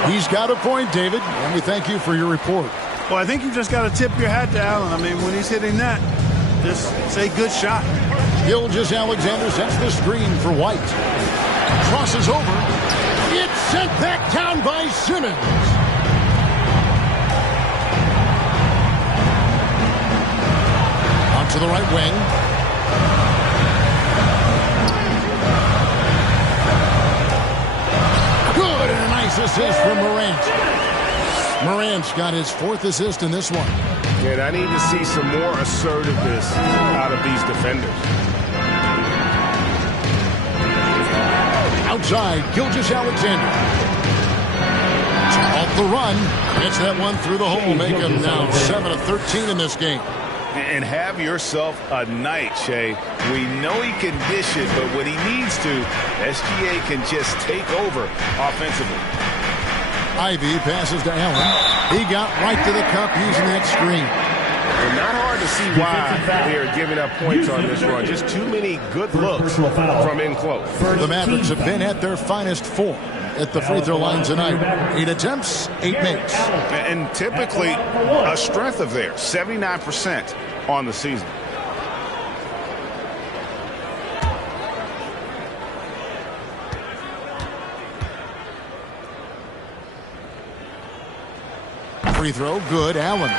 you. He's got a point, David, and we thank you for your report. Well, I think you just got to tip your hat to Allen. I mean, when he's hitting that, just say good shot. Gilgeous-Alexander sets the screen for White. Crosses over. It's sent back down by Simmons. On to the right wing. Good, and a nice assist from Morant. Morant's got his 4th assist in this one. And I need to see some more assertiveness out of these defenders. Outside, Gilgeous-Alexander. Off the run. Gets that one through the hole. Make him now 7 of 13 in this game. And have yourself a night, Shai. We know he can dish it, but when he needs to, SGA can just take over offensively. Ivy passes to Allen. He got right to the cup using that screen. And not hard to see why they are giving up points on this run. Just too many good looks from in close. The Mavericks have been at their finest 4 at the free throw line tonight. 8 attempts, 8 makes. And typically a strength of theirs, 79% on the season. Free throw, good. Allen.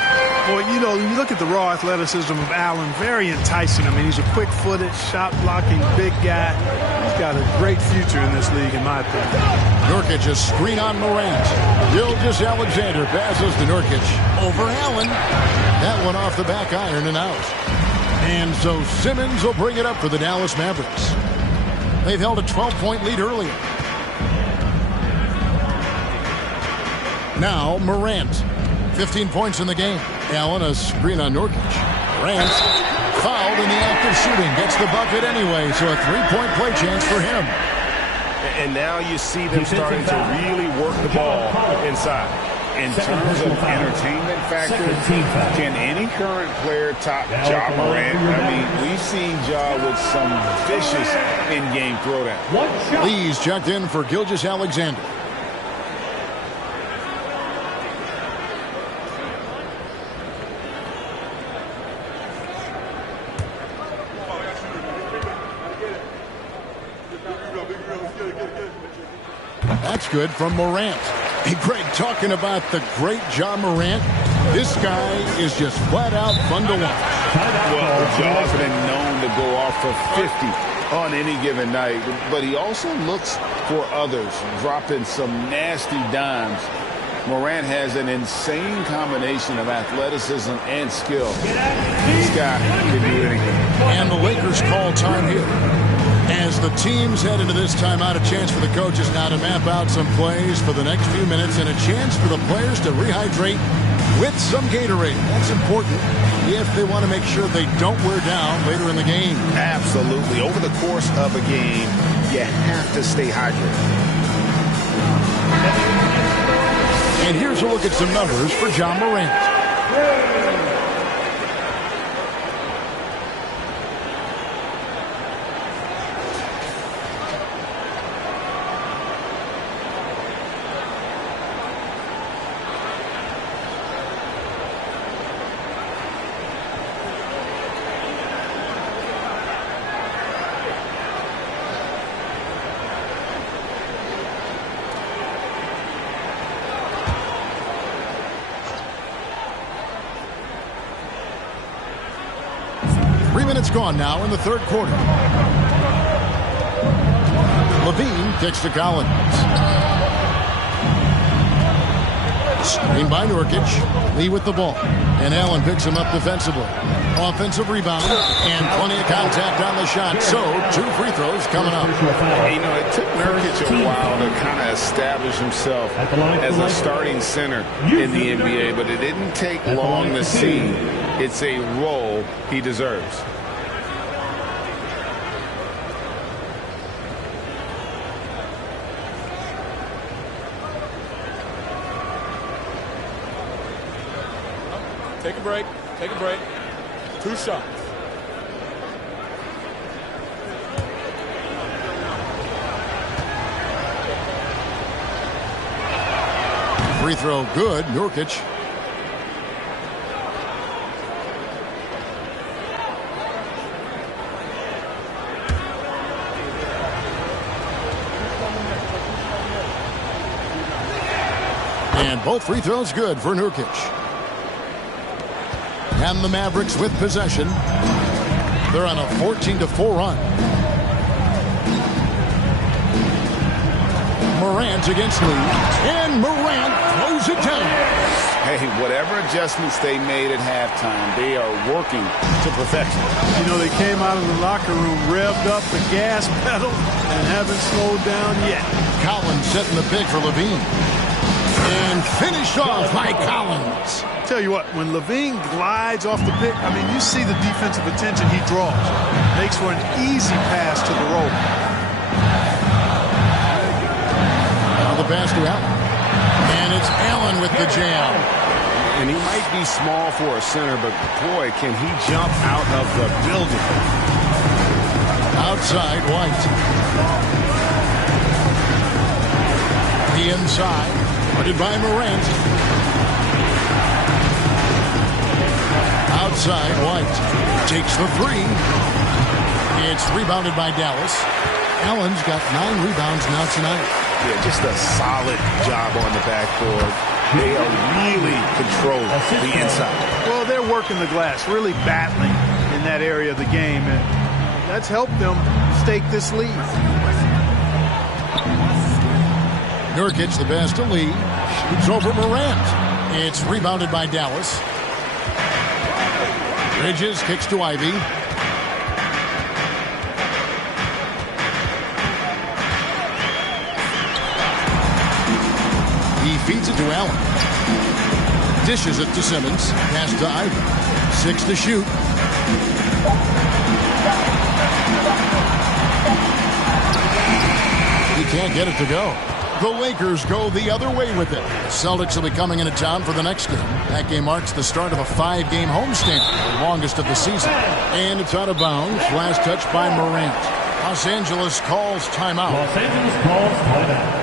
Well, you know, you look at the raw athleticism of Allen, very enticing. I mean, he's a quick-footed, shot-blocking, big guy. He's got a great future in this league, in my opinion. Nurkic a screen on Morant. Gilgeous-Alexander passes to Nurkic. Over Allen. That one off the back iron and out. And so Simmons will bring it up for the Dallas Mavericks. They've held a 12-point lead earlier. Now Morant. 15 points in the game. Allen a screen on Nurkic. Morant fouled in the act of shooting. Gets the bucket anyway, so a 3-point play chance for him. And now you see them starting to really work the ball inside. In terms of entertainment factor, can any current player top Ja Morant? I mean, we've seen Ja with some vicious in-game throwdown. Lee's checked in for Gilgeous-Alexander. That's good from Morant. Hey, Greg, talking about the great Ja Morant, this guy is just flat out fun to watch. Well, Ja's been known to go off for 50 on any given night, but he also looks for others, dropping some nasty dimes Morant has an insane combination of athleticism and skill. This guy can do anything. And the Lakers call time here. As the teams head into this timeout, a chance for the coaches now to map out some plays for the next few minutes and a chance for the players to rehydrate with some Gatorade. That's important if they want to make sure they don't wear down later in the game. Absolutely. Over the course of a game, you have to stay hydrated. And here's a look at some numbers for John Morant. 3 minutes gone now in the third quarter. Levine kicks to Collins. Screen by Nurkic. Lee with the ball. And Allen picks him up defensively. Offensive rebound and plenty of contact on the shot. So 2 free throws coming up. You know, it took Nurkic a while to kind of establish himself as a starting center in the NBA, but it didn't take long to see it's a role he deserves. Take a break. Take a break. 2 shots. Free throw good. Nurkic. And both free throws good for Nurkic. And the Mavericks with possession. They're on a 14-4 run. Morant against Lee. And Morant throws it down. Hey, whatever adjustments they made at halftime, they are working to perfection. You know, they came out of the locker room, revved up the gas pedal, and haven't slowed down yet. Collins setting the pick for Levine. And finished off by Collins. Tell you what, when Levine glides off the pick, I mean, you see the defensive attention he draws. Makes for an easy pass to the rope. Now the pass to Allen. And it's Allen with the jam. And he might be small for a center, but boy, can he jump out of the building. Outside, White. The inside. Guarded by Morant. Outside, White takes the 3. It's rebounded by Dallas. Allen's got 9 rebounds now tonight. Yeah, just a solid job on the backboard. They are really controlling the inside. Well, they're working the glass, really battling in that area of the game, and that's helped them stake this lead. Nurkic, the best to Lee. Shoots over Morant. It's rebounded by Dallas. Bridges kicks to Ivy. He feeds it to Allen. Dishes it to Simmons. Pass to Ivy. 6 to shoot. He can't get it to go. The Lakers go the other way with it. Celtics will be coming into town for the next game. That game marks the start of a 5-game homestand, the longest of the season. And it's out of bounds. Last touch by Morant. Los Angeles calls timeout. Los Angeles calls timeout.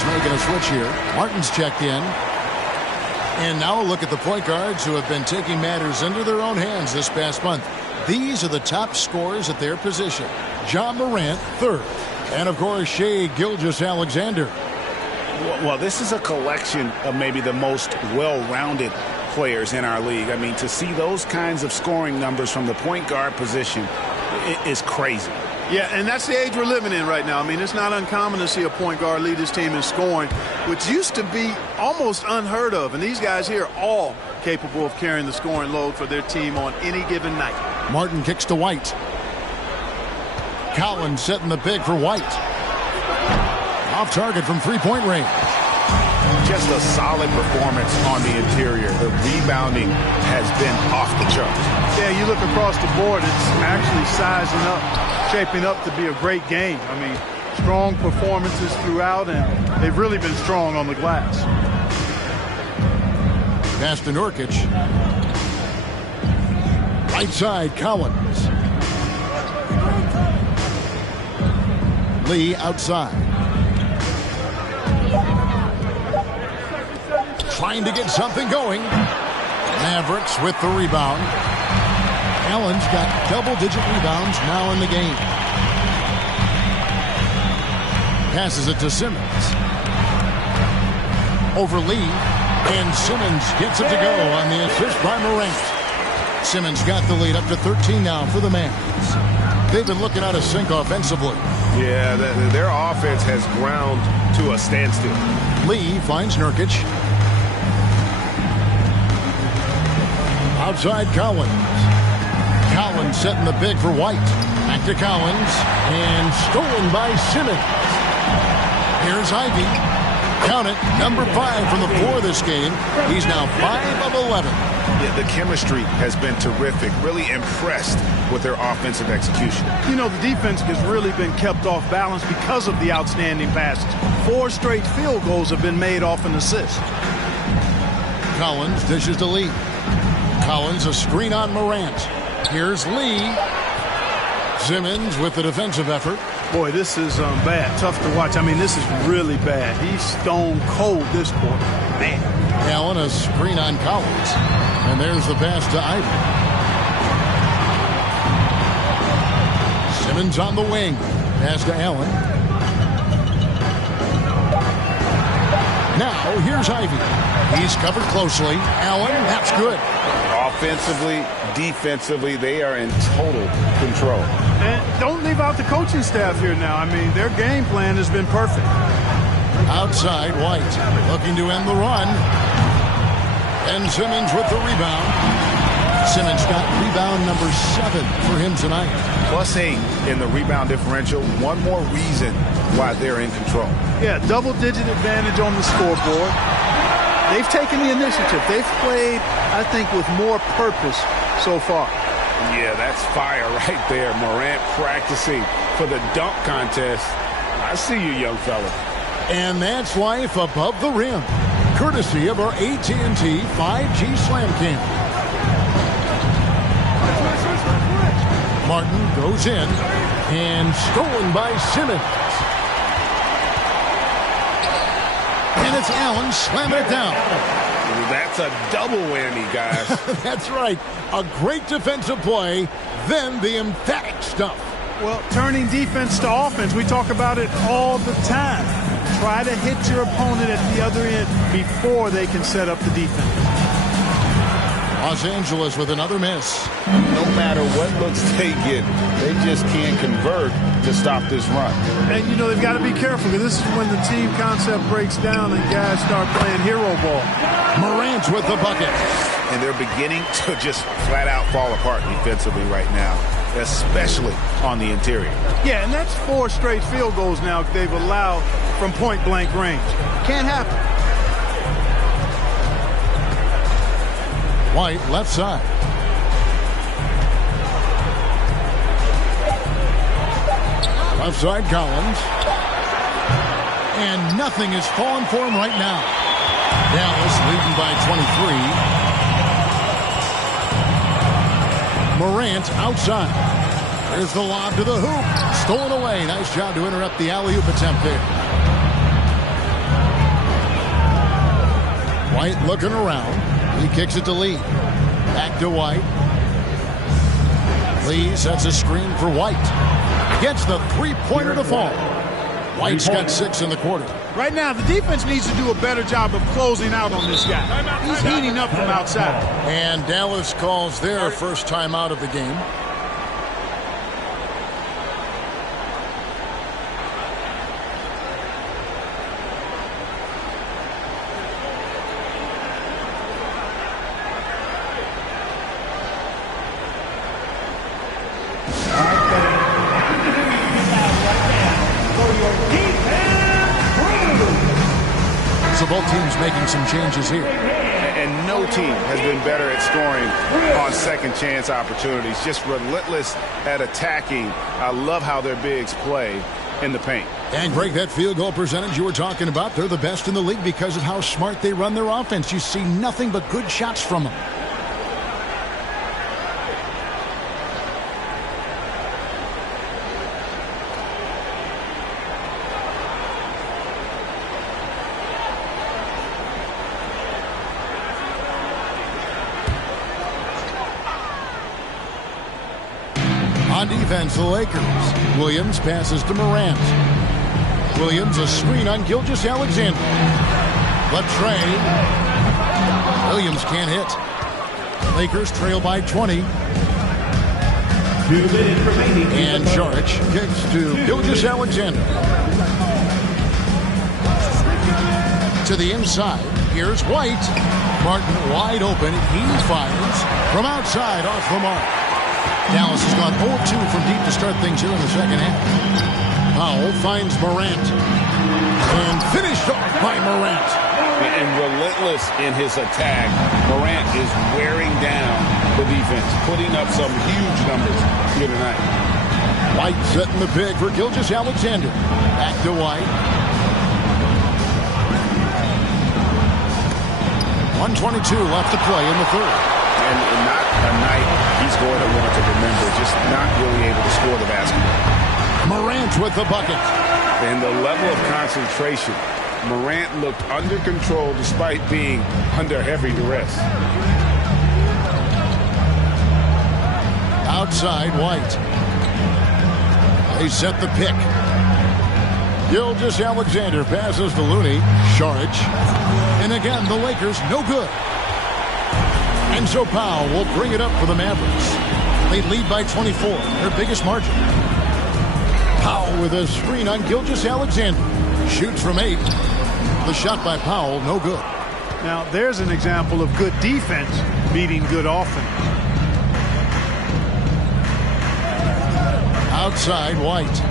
Dallas making a switch here. Martin's checked in. And now a look at the point guards who have been taking matters into their own hands this past month. These are the top scorers at their position. Ja Morant, third. And, of course, Shai Gilgeous-Alexander. Well, this is a collection of maybe the most well-rounded players in our league. I mean, to see those kinds of scoring numbers from the point guard position is crazy. Yeah, and that's the age we're living in right now. I mean, it's not uncommon to see a point guard lead his team in scoring, which used to be almost unheard of. And these guys here are all capable of carrying the scoring load for their team on any given night. Martin kicks to White. Collins setting the big for White. Off target from three-point range. Just a solid performance on the interior. The rebounding has been off the charts. Yeah, you look across the board, it's actually sizing up, shaping up to be a great game. I mean, strong performances throughout, and they've really been strong on the glass. Pass to Nurkic. Right side, Collins. Lee outside. Trying to get something going. Mavericks with the rebound. Allen's got double-digit rebounds now in the game. Passes it to Simmons. Over Lee. And Simmons gets it to go on the assist by Morant. Simmons got the lead up to 13 now for the Mavs. They've been looking out of sync offensively. Yeah, their offense has ground to a standstill. Lee finds Nurkic. Outside Collins. Collins setting the big for White. Back to Collins. And stolen by Simmons. Here's Ivy. Count it, number 5 from the floor this game. He's now 5 of 11. Yeah, the chemistry has been terrific. Really impressed with their offensive execution. You know, the defense has really been kept off balance because of the outstanding passes. 4 straight field goals have been made off an assist. Collins dishes to Lee. Collins a screen on Morant. Here's Lee. Simmons with the defensive effort. Boy, this is bad. Tough to watch. I mean, this is really bad. He's stone cold this quarter. Man. Allen a screen on Collins. And there's the pass to Ivy. Simmons on the wing. Pass to Allen. Now, here's Ivy. He's covered closely. Allen, that's good. Offensively, defensively, they are in total control. And don't leave out the coaching staff here now. I mean, their game plan has been perfect. Outside, White looking to end the run. And Simmons with the rebound. Simmons got rebound number 7 for him tonight. +8 in the rebound differential. One more reason why they're in control. Yeah, double-digit advantage on the scoreboard. They've taken the initiative. They've played, I think, with more purpose so far. Yeah, that's fire right there. Morant practicing for the dunk contest. I see you, young fella. And that's life above the rim, courtesy of our AT&T 5G Slam Cam. Martin goes in and stolen by Simmons. And it's Allen slamming it down. That's a double whammy, guys. That's right. A great defensive play, then the emphatic stuff. Well, turning defense to offense, we talk about it all the time. Try to hit your opponent at the other end before they can set up the defense. Los Angeles with another miss. No matter what looks they get, they just can't convert to stop this run. And, you know, they've got to be careful because this is when the team concept breaks down and guys start playing hero ball. Morant with the bucket. And they're beginning to just flat out fall apart defensively right now, especially on the interior. Yeah, and that's 4 straight field goals now they've allowed from point-blank range. Can't happen. White left side. Left side Collins. And nothing is falling for him right now. Dallas leading by 23. Morant outside. There's the lob to the hoop. Stolen away. Nice job to interrupt the alley-oop attempt there. White looking around. He kicks it to Lee. Back to White. Lee sets a screen for White. Gets the three-pointer to fall. White's got 6 in the quarter. Right now, the defense needs to do a better job of closing out on this guy. He's heating up from outside. And Dallas calls their first time out of the game. So both teams making some changes here. And no team has been better at scoring on second chance opportunities. Just relentless at attacking. I love how their bigs play in the paint. And Greg, that field goal percentage you were talking about, they're the best in the league because of how smart they run their offense. You see nothing but good shots from them. On defense, the Lakers. Williams passes to Morant. Williams, a screen on Gilgeous-Alexander. Latrey. Williams can't hit. Lakers trail by 20. 2 minutes remaining. And Saric kicks to Gilgeous-Alexander. To the inside. Here's White. Martin wide open. He fires from outside off the mark. Dallas has gone 0-2 from deep to start things here in the second half. Powell finds Morant. And finished off by Morant. And relentless in his attack. Morant is wearing down the defense, putting up some huge numbers here tonight. White setting the pick for Gilgeous-Alexander. Back to White. 1:22 left to play in the third. And not a night he's going to want to remember, just not really able to score the basket. Morant with the bucket. And the level of concentration. Morant looked under control despite being under heavy duress. Outside, White. They set the pick. Gilgeous-Alexander passes to Looney. Saric. And again, the Lakers no good. And so Powell will bring it up for the Mavericks. They lead by 24, their biggest margin. Powell with a screen on Gilgeous-Alexander. Shoots from 8. The shot by Powell, no good. Now, there's an example of good defense beating good offense. Outside, White.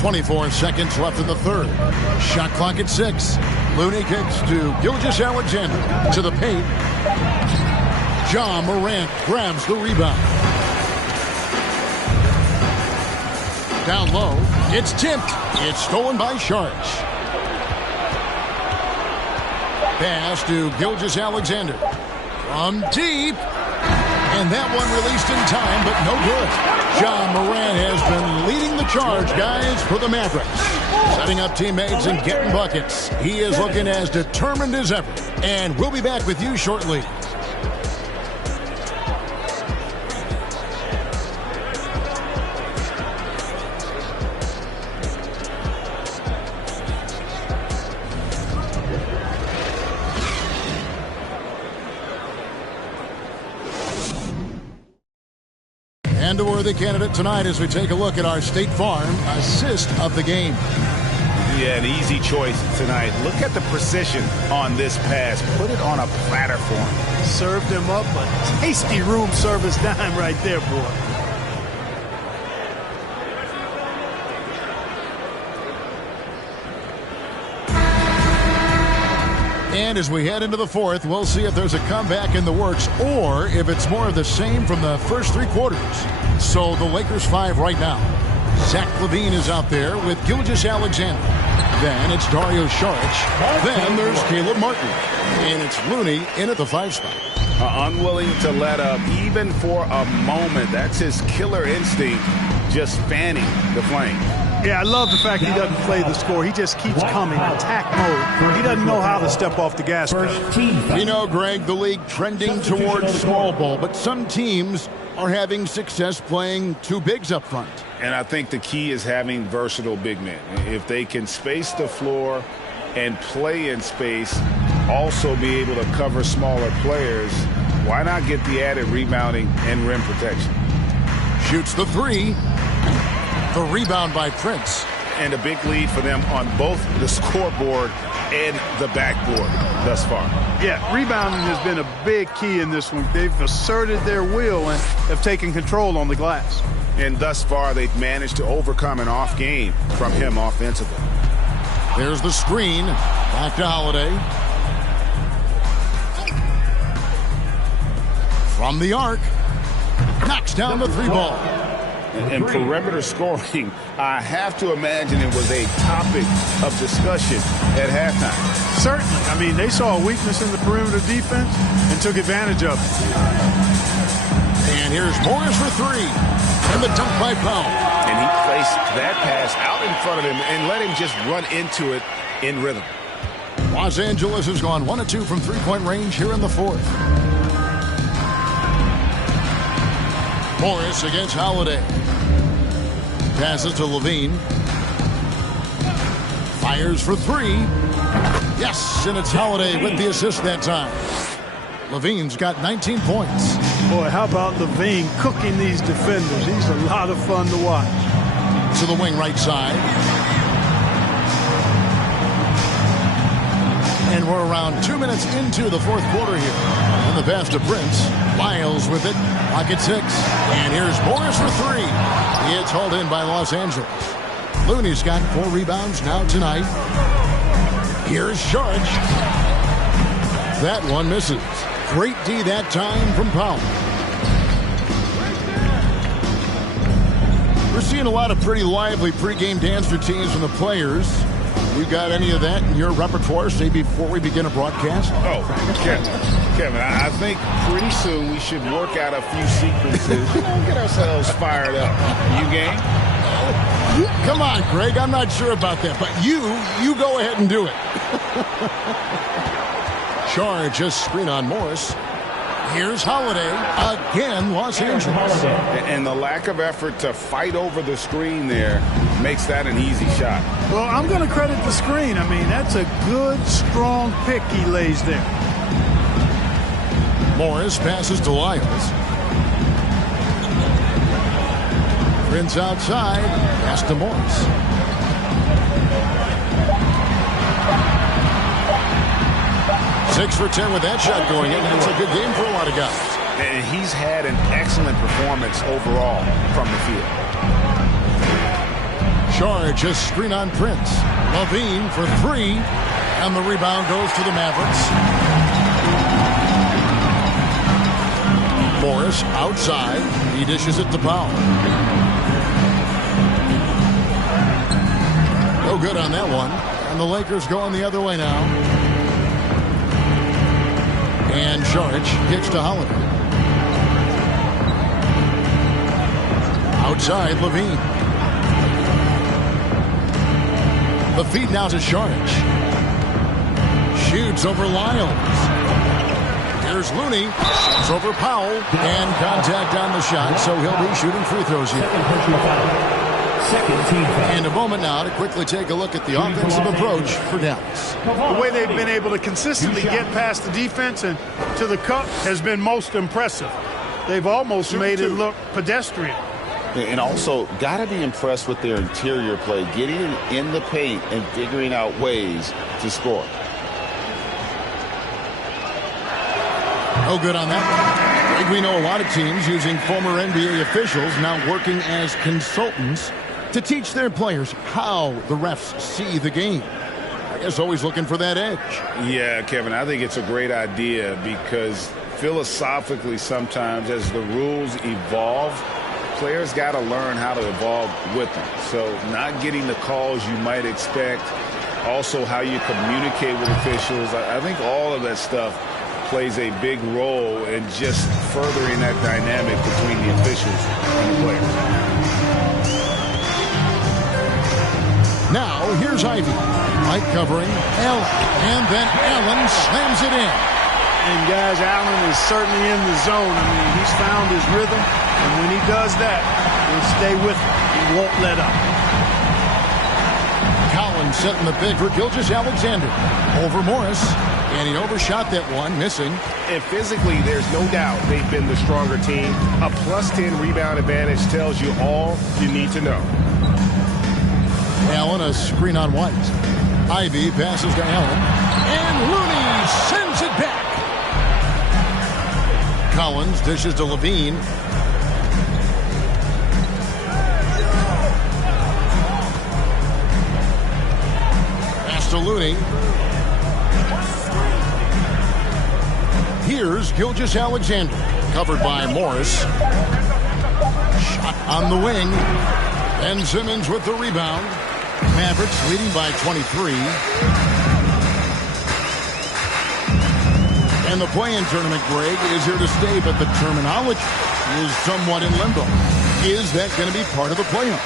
24 seconds left in the third. Shot clock at 6. Looney kicks to Gilgeous-Alexander. To the paint. Ja Morant grabs the rebound. Down low. It's tipped. It's stolen by Saric. Pass to Gilgeous-Alexander. From deep. And that one released in time, but no good. Ja Morant has been leading the charge, guys, for the Mavericks. Setting up teammates and getting buckets. He is looking as determined as ever. And we'll be back with you shortly. And a worthy candidate tonight as we take a look at our State Farm assist of the game. Yeah, an easy choice tonight. Look at the precision on this pass. Put it on a platter for him. Served him up a tasty room service dime right there, boy. And as we head into the fourth, we'll see if there's a comeback in the works or if it's more of the same from the first 3 quarters. So the Lakers 5 right now. Zach LaVine is out there with Gilgeous-Alexander. Then it's Dario Saric. Then there's Caleb Martin. And it's Looney in at the 5 spot. Unwilling to let up even for a moment. That's his killer instinct, just fanning the flame. Yeah, I love the fact he doesn't play the score. He just keeps coming, attack mode. He doesn't know how to step off the gas pedal. We know, Greg, the league trending towards small ball, but some teams are having success playing two bigs up front. And I think the key is having versatile big men. If they can space the floor and play in space, also be able to cover smaller players, why not get the added rebounding and rim protection? Shoots the three. The rebound by Prince. And a big lead for them on both the scoreboard and the backboard thus far. Yeah, rebounding has been a big key in this one. They've asserted their will and have taken control on the glass. And thus far, they've managed to overcome an off game from him offensively. There's the screen. Back to Holiday. From the arc. Knocks down the three ball. And perimeter scoring, I have to imagine it was a topic of discussion at halftime. Certainly. I mean, they saw a weakness in the perimeter defense and took advantage of it. And here's Morris for three. And the dunk by Powell. And he placed that pass out in front of him and let him just run into it in rhythm. Los Angeles has gone 1 of 2 from three-point range here in the fourth. Morris against Holiday. Passes to Levine. Fires for three. Yes, and it's Holiday with the assist that time. Levine's got 19 points. Boy, how about Levine cooking these defenders? He's a lot of fun to watch. To the wing right side. And we're around 2 minutes into the fourth quarter here. And the pass to Prince. Miles with it. Pocket six. And here's Morris for three. It's hauled in by Los Angeles. Looney's got 4 rebounds now tonight. Here's George. That one misses. Great D that time from Powell. We're seeing a lot of pretty lively pregame dance routines from the players. We got any of that in your repertoire, say, before we begin a broadcast? Oh, Kevin, I think pretty soon we should work out a few sequences. Get ourselves fired up. You game? Come on, Greg. I'm not sure about that, but you go ahead and do it. Charge, just screen on Morris. Here's Holiday. Again, Los Angeles. And the lack of effort to fight over the screen there makes that an easy shot. Well, I'm going to credit the screen. I mean, that's a good, strong pick he lays there. Morris passes to Lyles. Prince outside. Pass to Morris. Six for 10 with that shot going in. It's a good game for a lot of guys. And he's had an excellent performance overall from the field. Charge, just screen on Prince. Levine for three. And the rebound goes to the Mavericks. Morris outside. He dishes it to Powell. No good on that one. And the Lakers going the other way now. And Saric gets to Holiday. Outside, Levine. The feed now to Saric. Shoots over Lyles. Here's Looney. It's over Powell. And contact on the shot, so he'll be shooting free throws here. Second team foul. And a moment now to quickly take a look at the offensive approach for Dallas. The way they've been able to consistently get past the defense and to the cup has been most impressive. They've almost made it look pedestrian. And also, got to be impressed with their interior play, getting in the paint and figuring out ways to score. No good on that one. Like we know a lot of teams using former NBA officials now working as consultants to teach their players how the refs see the game. I guess always looking for that edge. Yeah, Kevin, I think it's a great idea because philosophically sometimes as the rules evolve, players got to learn how to evolve with them. So not getting the calls you might expect, also how you communicate with officials. I think all of that stuff plays a big role in just furthering that dynamic between the officials and the players. here's Ivy. Mike covering Allen. And then Allen slams it in. And, guys, Allen is certainly in the zone. I mean, he's found his rhythm. And when he does that, he'll stay with it. He won't let up. Collins setting the big for Gilgeous-Alexander. Over Morris. And he overshot that one, missing. And physically, there's no doubt they've been the stronger team. A +10 rebound advantage tells you all you need to know. Allen, a screen on White. Ivy passes to Allen. And Looney sends it back. Collins dishes to Levine. Pass to Looney. Here's Gilgeous-Alexander, covered by Morris. Shot on the wing. Ben Simmons with the rebound. Mavericks leading by 23. And the play-in tournament, Greg, is here to stay, but the terminology is somewhat in limbo. Is that going to be part of the playoffs?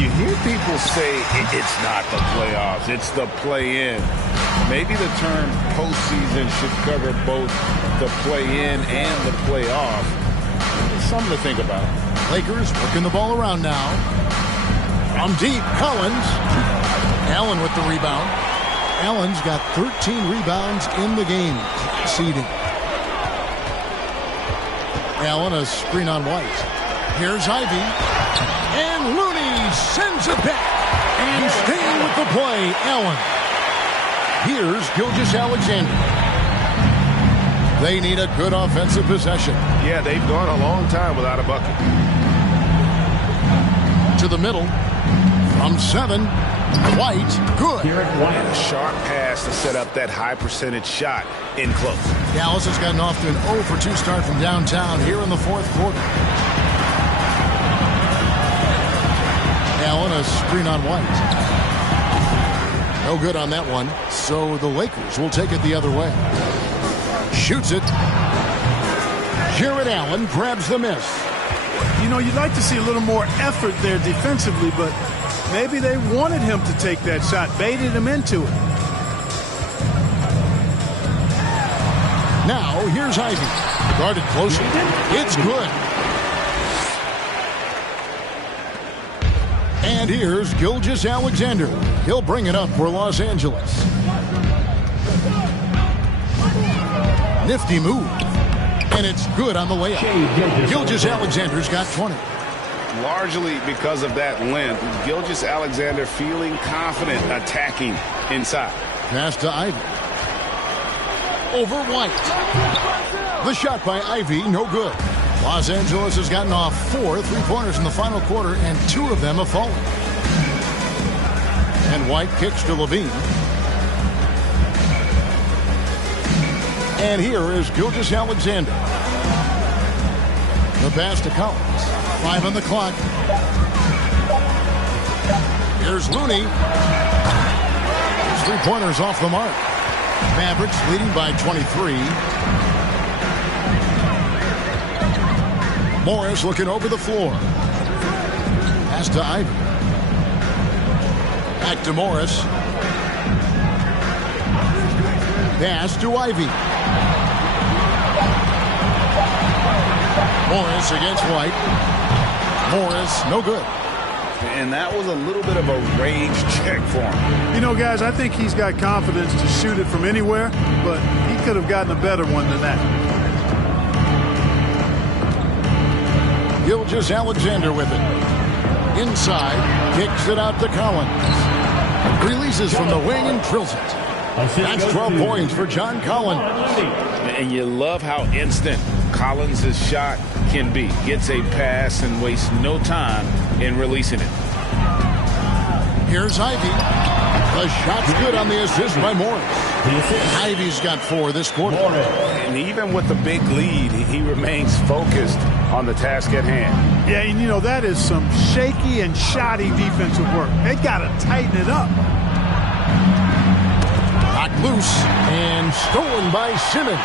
You hear people say it's not the playoffs, it's the play-in. Maybe the term postseason should cover both the play-in and the playoff. It's something to think about. Lakers working the ball around now. From deep, Collins. Allen with the rebound. Allen's got 13 rebounds in the game. Seeding. Allen, a screen on White. Here's Ivy. And Looney sends it back. And staying with the play, Allen. Here's Gilgeous-Alexander. They need a good offensive possession. Yeah, they've gone a long time without a bucket. To the middle. From 7. White, good. And a sharp pass to set up that high percentage shot in close. Dallas has gotten off to an 0 for 2 start from downtown here in the fourth quarter. Allen, a screen on White. No good on that one, so the Lakers will take it the other way. Shoots it. Jared Allen grabs the miss. You know, you'd like to see a little more effort there defensively, but maybe they wanted him to take that shot, baited him into it. Now, here's Ivy. Guarded closely. It's good. And here's Gilgeous-Alexander. He'll bring it up for Los Angeles. Nifty move. And it's good on the layup. Gilgeous-Alexander's got 20. Largely because of that length, Gilgeous-Alexander feeling confident attacking inside. Pass to Ivy. Over White. The shot by Ivy, no good. Los Angeles has gotten off 4 3-pointers in the final quarter, and 2 of them have fallen. And White kicks to Levine. And here is Gilgeous-Alexander. The pass to Collins. 5 on the clock. Here's Looney. 3-pointers off the mark. Mavericks leading by 23. Morris looking over the floor. Pass to Ivy. Back to Morris. Pass to Ivy. Morris against White. Morris, no good. And that was a little bit of a range check for him. You know, guys, I think he's got confidence to shoot it from anywhere, but he could have gotten a better one than that. Gilgeous-Alexander with it. Inside, kicks it out to Collins. Releases from the wing and drills it. That's 12 points for John Collins. And you love how instant Collins' shot can be. Gets a pass and wastes no time in releasing it. Here's Ivy. The shot's good on the assist by Morris. Ivy's got 4 this quarter. And even with the big lead, he remains focused on the task at hand. Yeah, and you know, that is some shaky and shoddy defensive work. They got to tighten it up. Knocked loose and stolen by Simmons.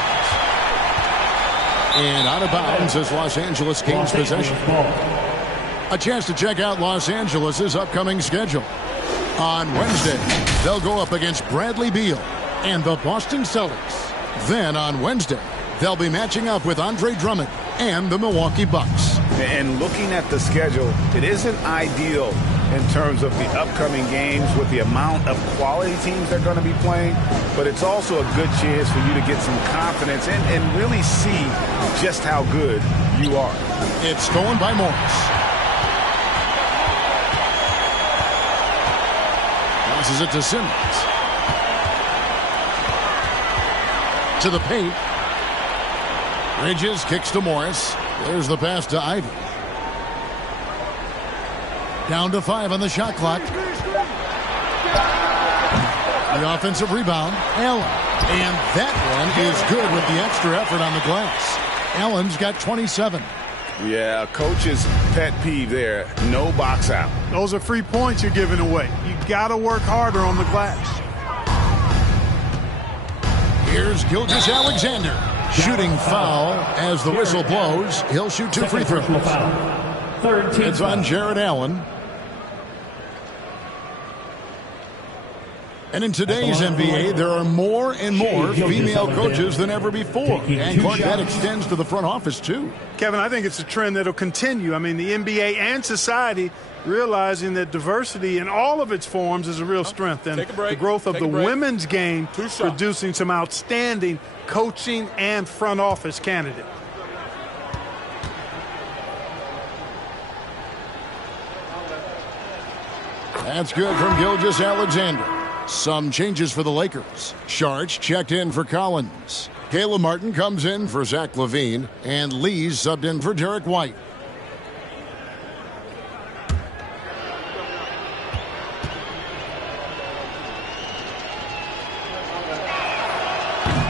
And out of bounds as Los Angeles gains possession. A chance to check out Los Angeles' upcoming schedule. On Wednesday, they'll go up against Bradley Beal and the Boston Celtics. Then on Wednesday, they'll be matching up with Andre Drummond and the Milwaukee Bucks. And looking at the schedule, it isn't ideal in terms of the upcoming games with the amount of quality teams they're going to be playing, but it's also a good chance for you to get some confidence and really see just how good you are. It's stolen by Morris. Passes it to Simmons. To the paint. Bridges kicks to Morris. There's the pass to Ivy. Down to 5 on the shot clock. The offensive rebound, Allen. And that one is good with the extra effort on the glass. Allen's got 27. Yeah, coach's pet peeve there. No box out. Those are free points you're giving away. You got to work harder on the glass. Here's Gilgeous-Alexander. Shooting foul as the whistle blows. He'll shoot 2 free throws. It's on Jared Allen. And in today's NBA, there are more and more female coaches than ever before. And Clark, that extends to the front office, too. Kevin, I think it's a trend that'll continue. I mean, the NBA and society realizing that diversity in all of its forms is a real strength. And the growth of the women's game producing some outstanding coaching and front office candidates. That's good from Gilgeous-Alexander. Some changes for the Lakers. Sharch checked in for Collins. Caleb Martin comes in for Zach LaVine. And Lee's subbed in for Derek White.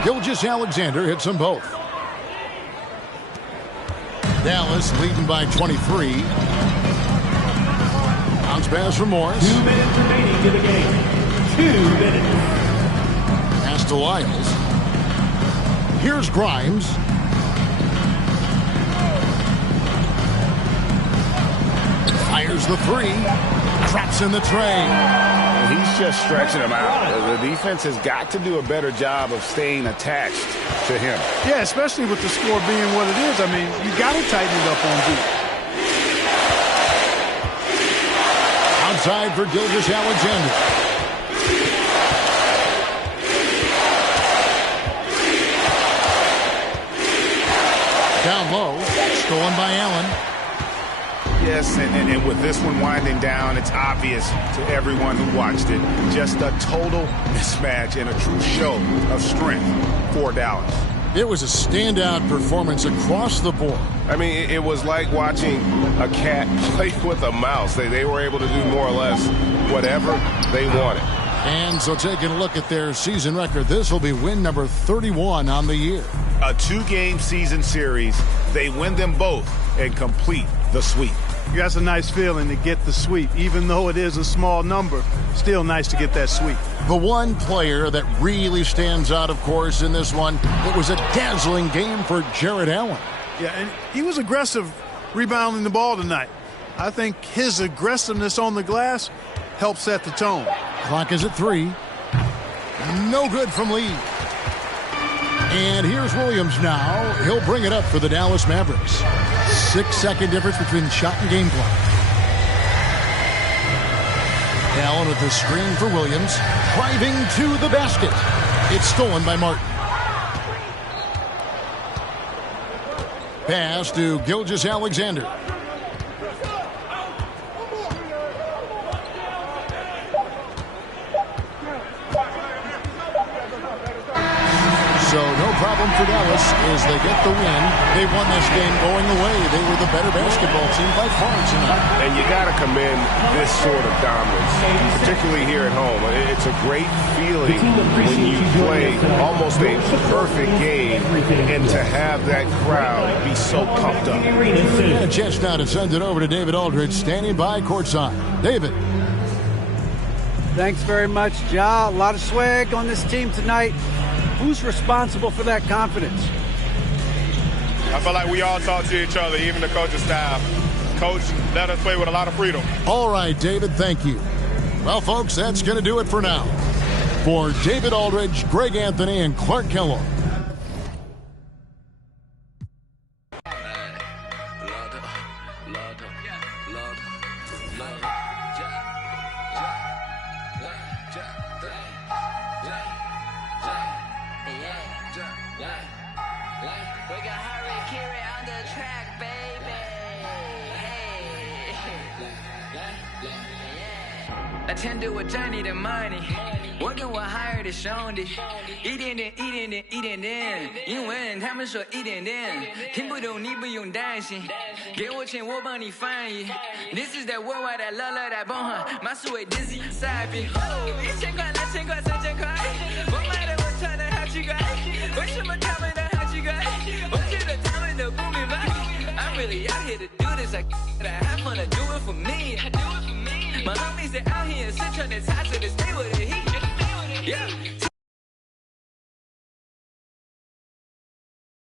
Gilgeous-Alexander hits them both. Dallas leading by 23. Bounce pass from Morris. 2 minutes remaining in the game. 2 minutes. Pass to Lyles. Here's Grimes. Fires the 3. Traps in the tray. He's just stretching him out. The defense has got to do a better job of staying attached to him. Yeah, especially with the score being what it is. I mean, you got to tighten it up on deep. Outside for Gilgeous-Alexander. Down low. Stolen by Allen. Yes, and with this one winding down, it's obvious to everyone who watched it. Just a total mismatch and a true show of strength for Dallas. It was a standout performance across the board. I mean, it was like watching a cat play with a mouse. They were able to do more or less whatever they wanted. And so taking a look at their season record, this will be win number 31 on the year. A 2-game season series. They win them both and complete the sweep. That's a nice feeling to get the sweep. Even though it is a small number, still nice to get that sweep. The one player that really stands out, of course, in this one, it was a dazzling game for Jared Allen. Yeah, and he was aggressive rebounding the ball tonight. I think his aggressiveness on the glass helped set the tone. Clock is at 3. No good from Lee. And here's Williams now. He'll bring it up for the Dallas Mavericks. 6-second difference between shot and game clock. Allen with the screen for Williams. Driving to the basket. It's stolen by Martin. Pass to Gilgeous-Alexander. So no problem for Dallas as they get the win. They won this game going away. They were the better basketball team by far tonight. And you got to commend this sort of dominance, particularly here at home. It's a great feeling when you play almost a perfect game and to have that crowd be so pumped up. A chance now to send it over to David Aldridge, standing by courtside. David. Thanks very much, Ja. A lot of swag on this team tonight. Who's responsible for that confidence? I feel like we all talk to each other, even the coaching staff. Coach let us play with a lot of freedom. All right, David, thank you. Well, folks, that's going to do it for now. For David Aldridge, Greg Anthony, and Clark Kellogg. attend to a journey to money， 我跟我 higher 的兄弟，一点点一点点一点点，英文他们说一点点，听不懂你不用担心，给我钱我帮你翻译。This is that worldwide that love that bomb， 马思维 dizzy side beat， 1000块2000块3000块，我买的我穿的好奇怪，为什么他们的好奇怪？我觉得他们都不明白。I'm really out here to do this, I have fun to do it for me. My homies they out here, sit on the top of the stay with the heat. Yeah.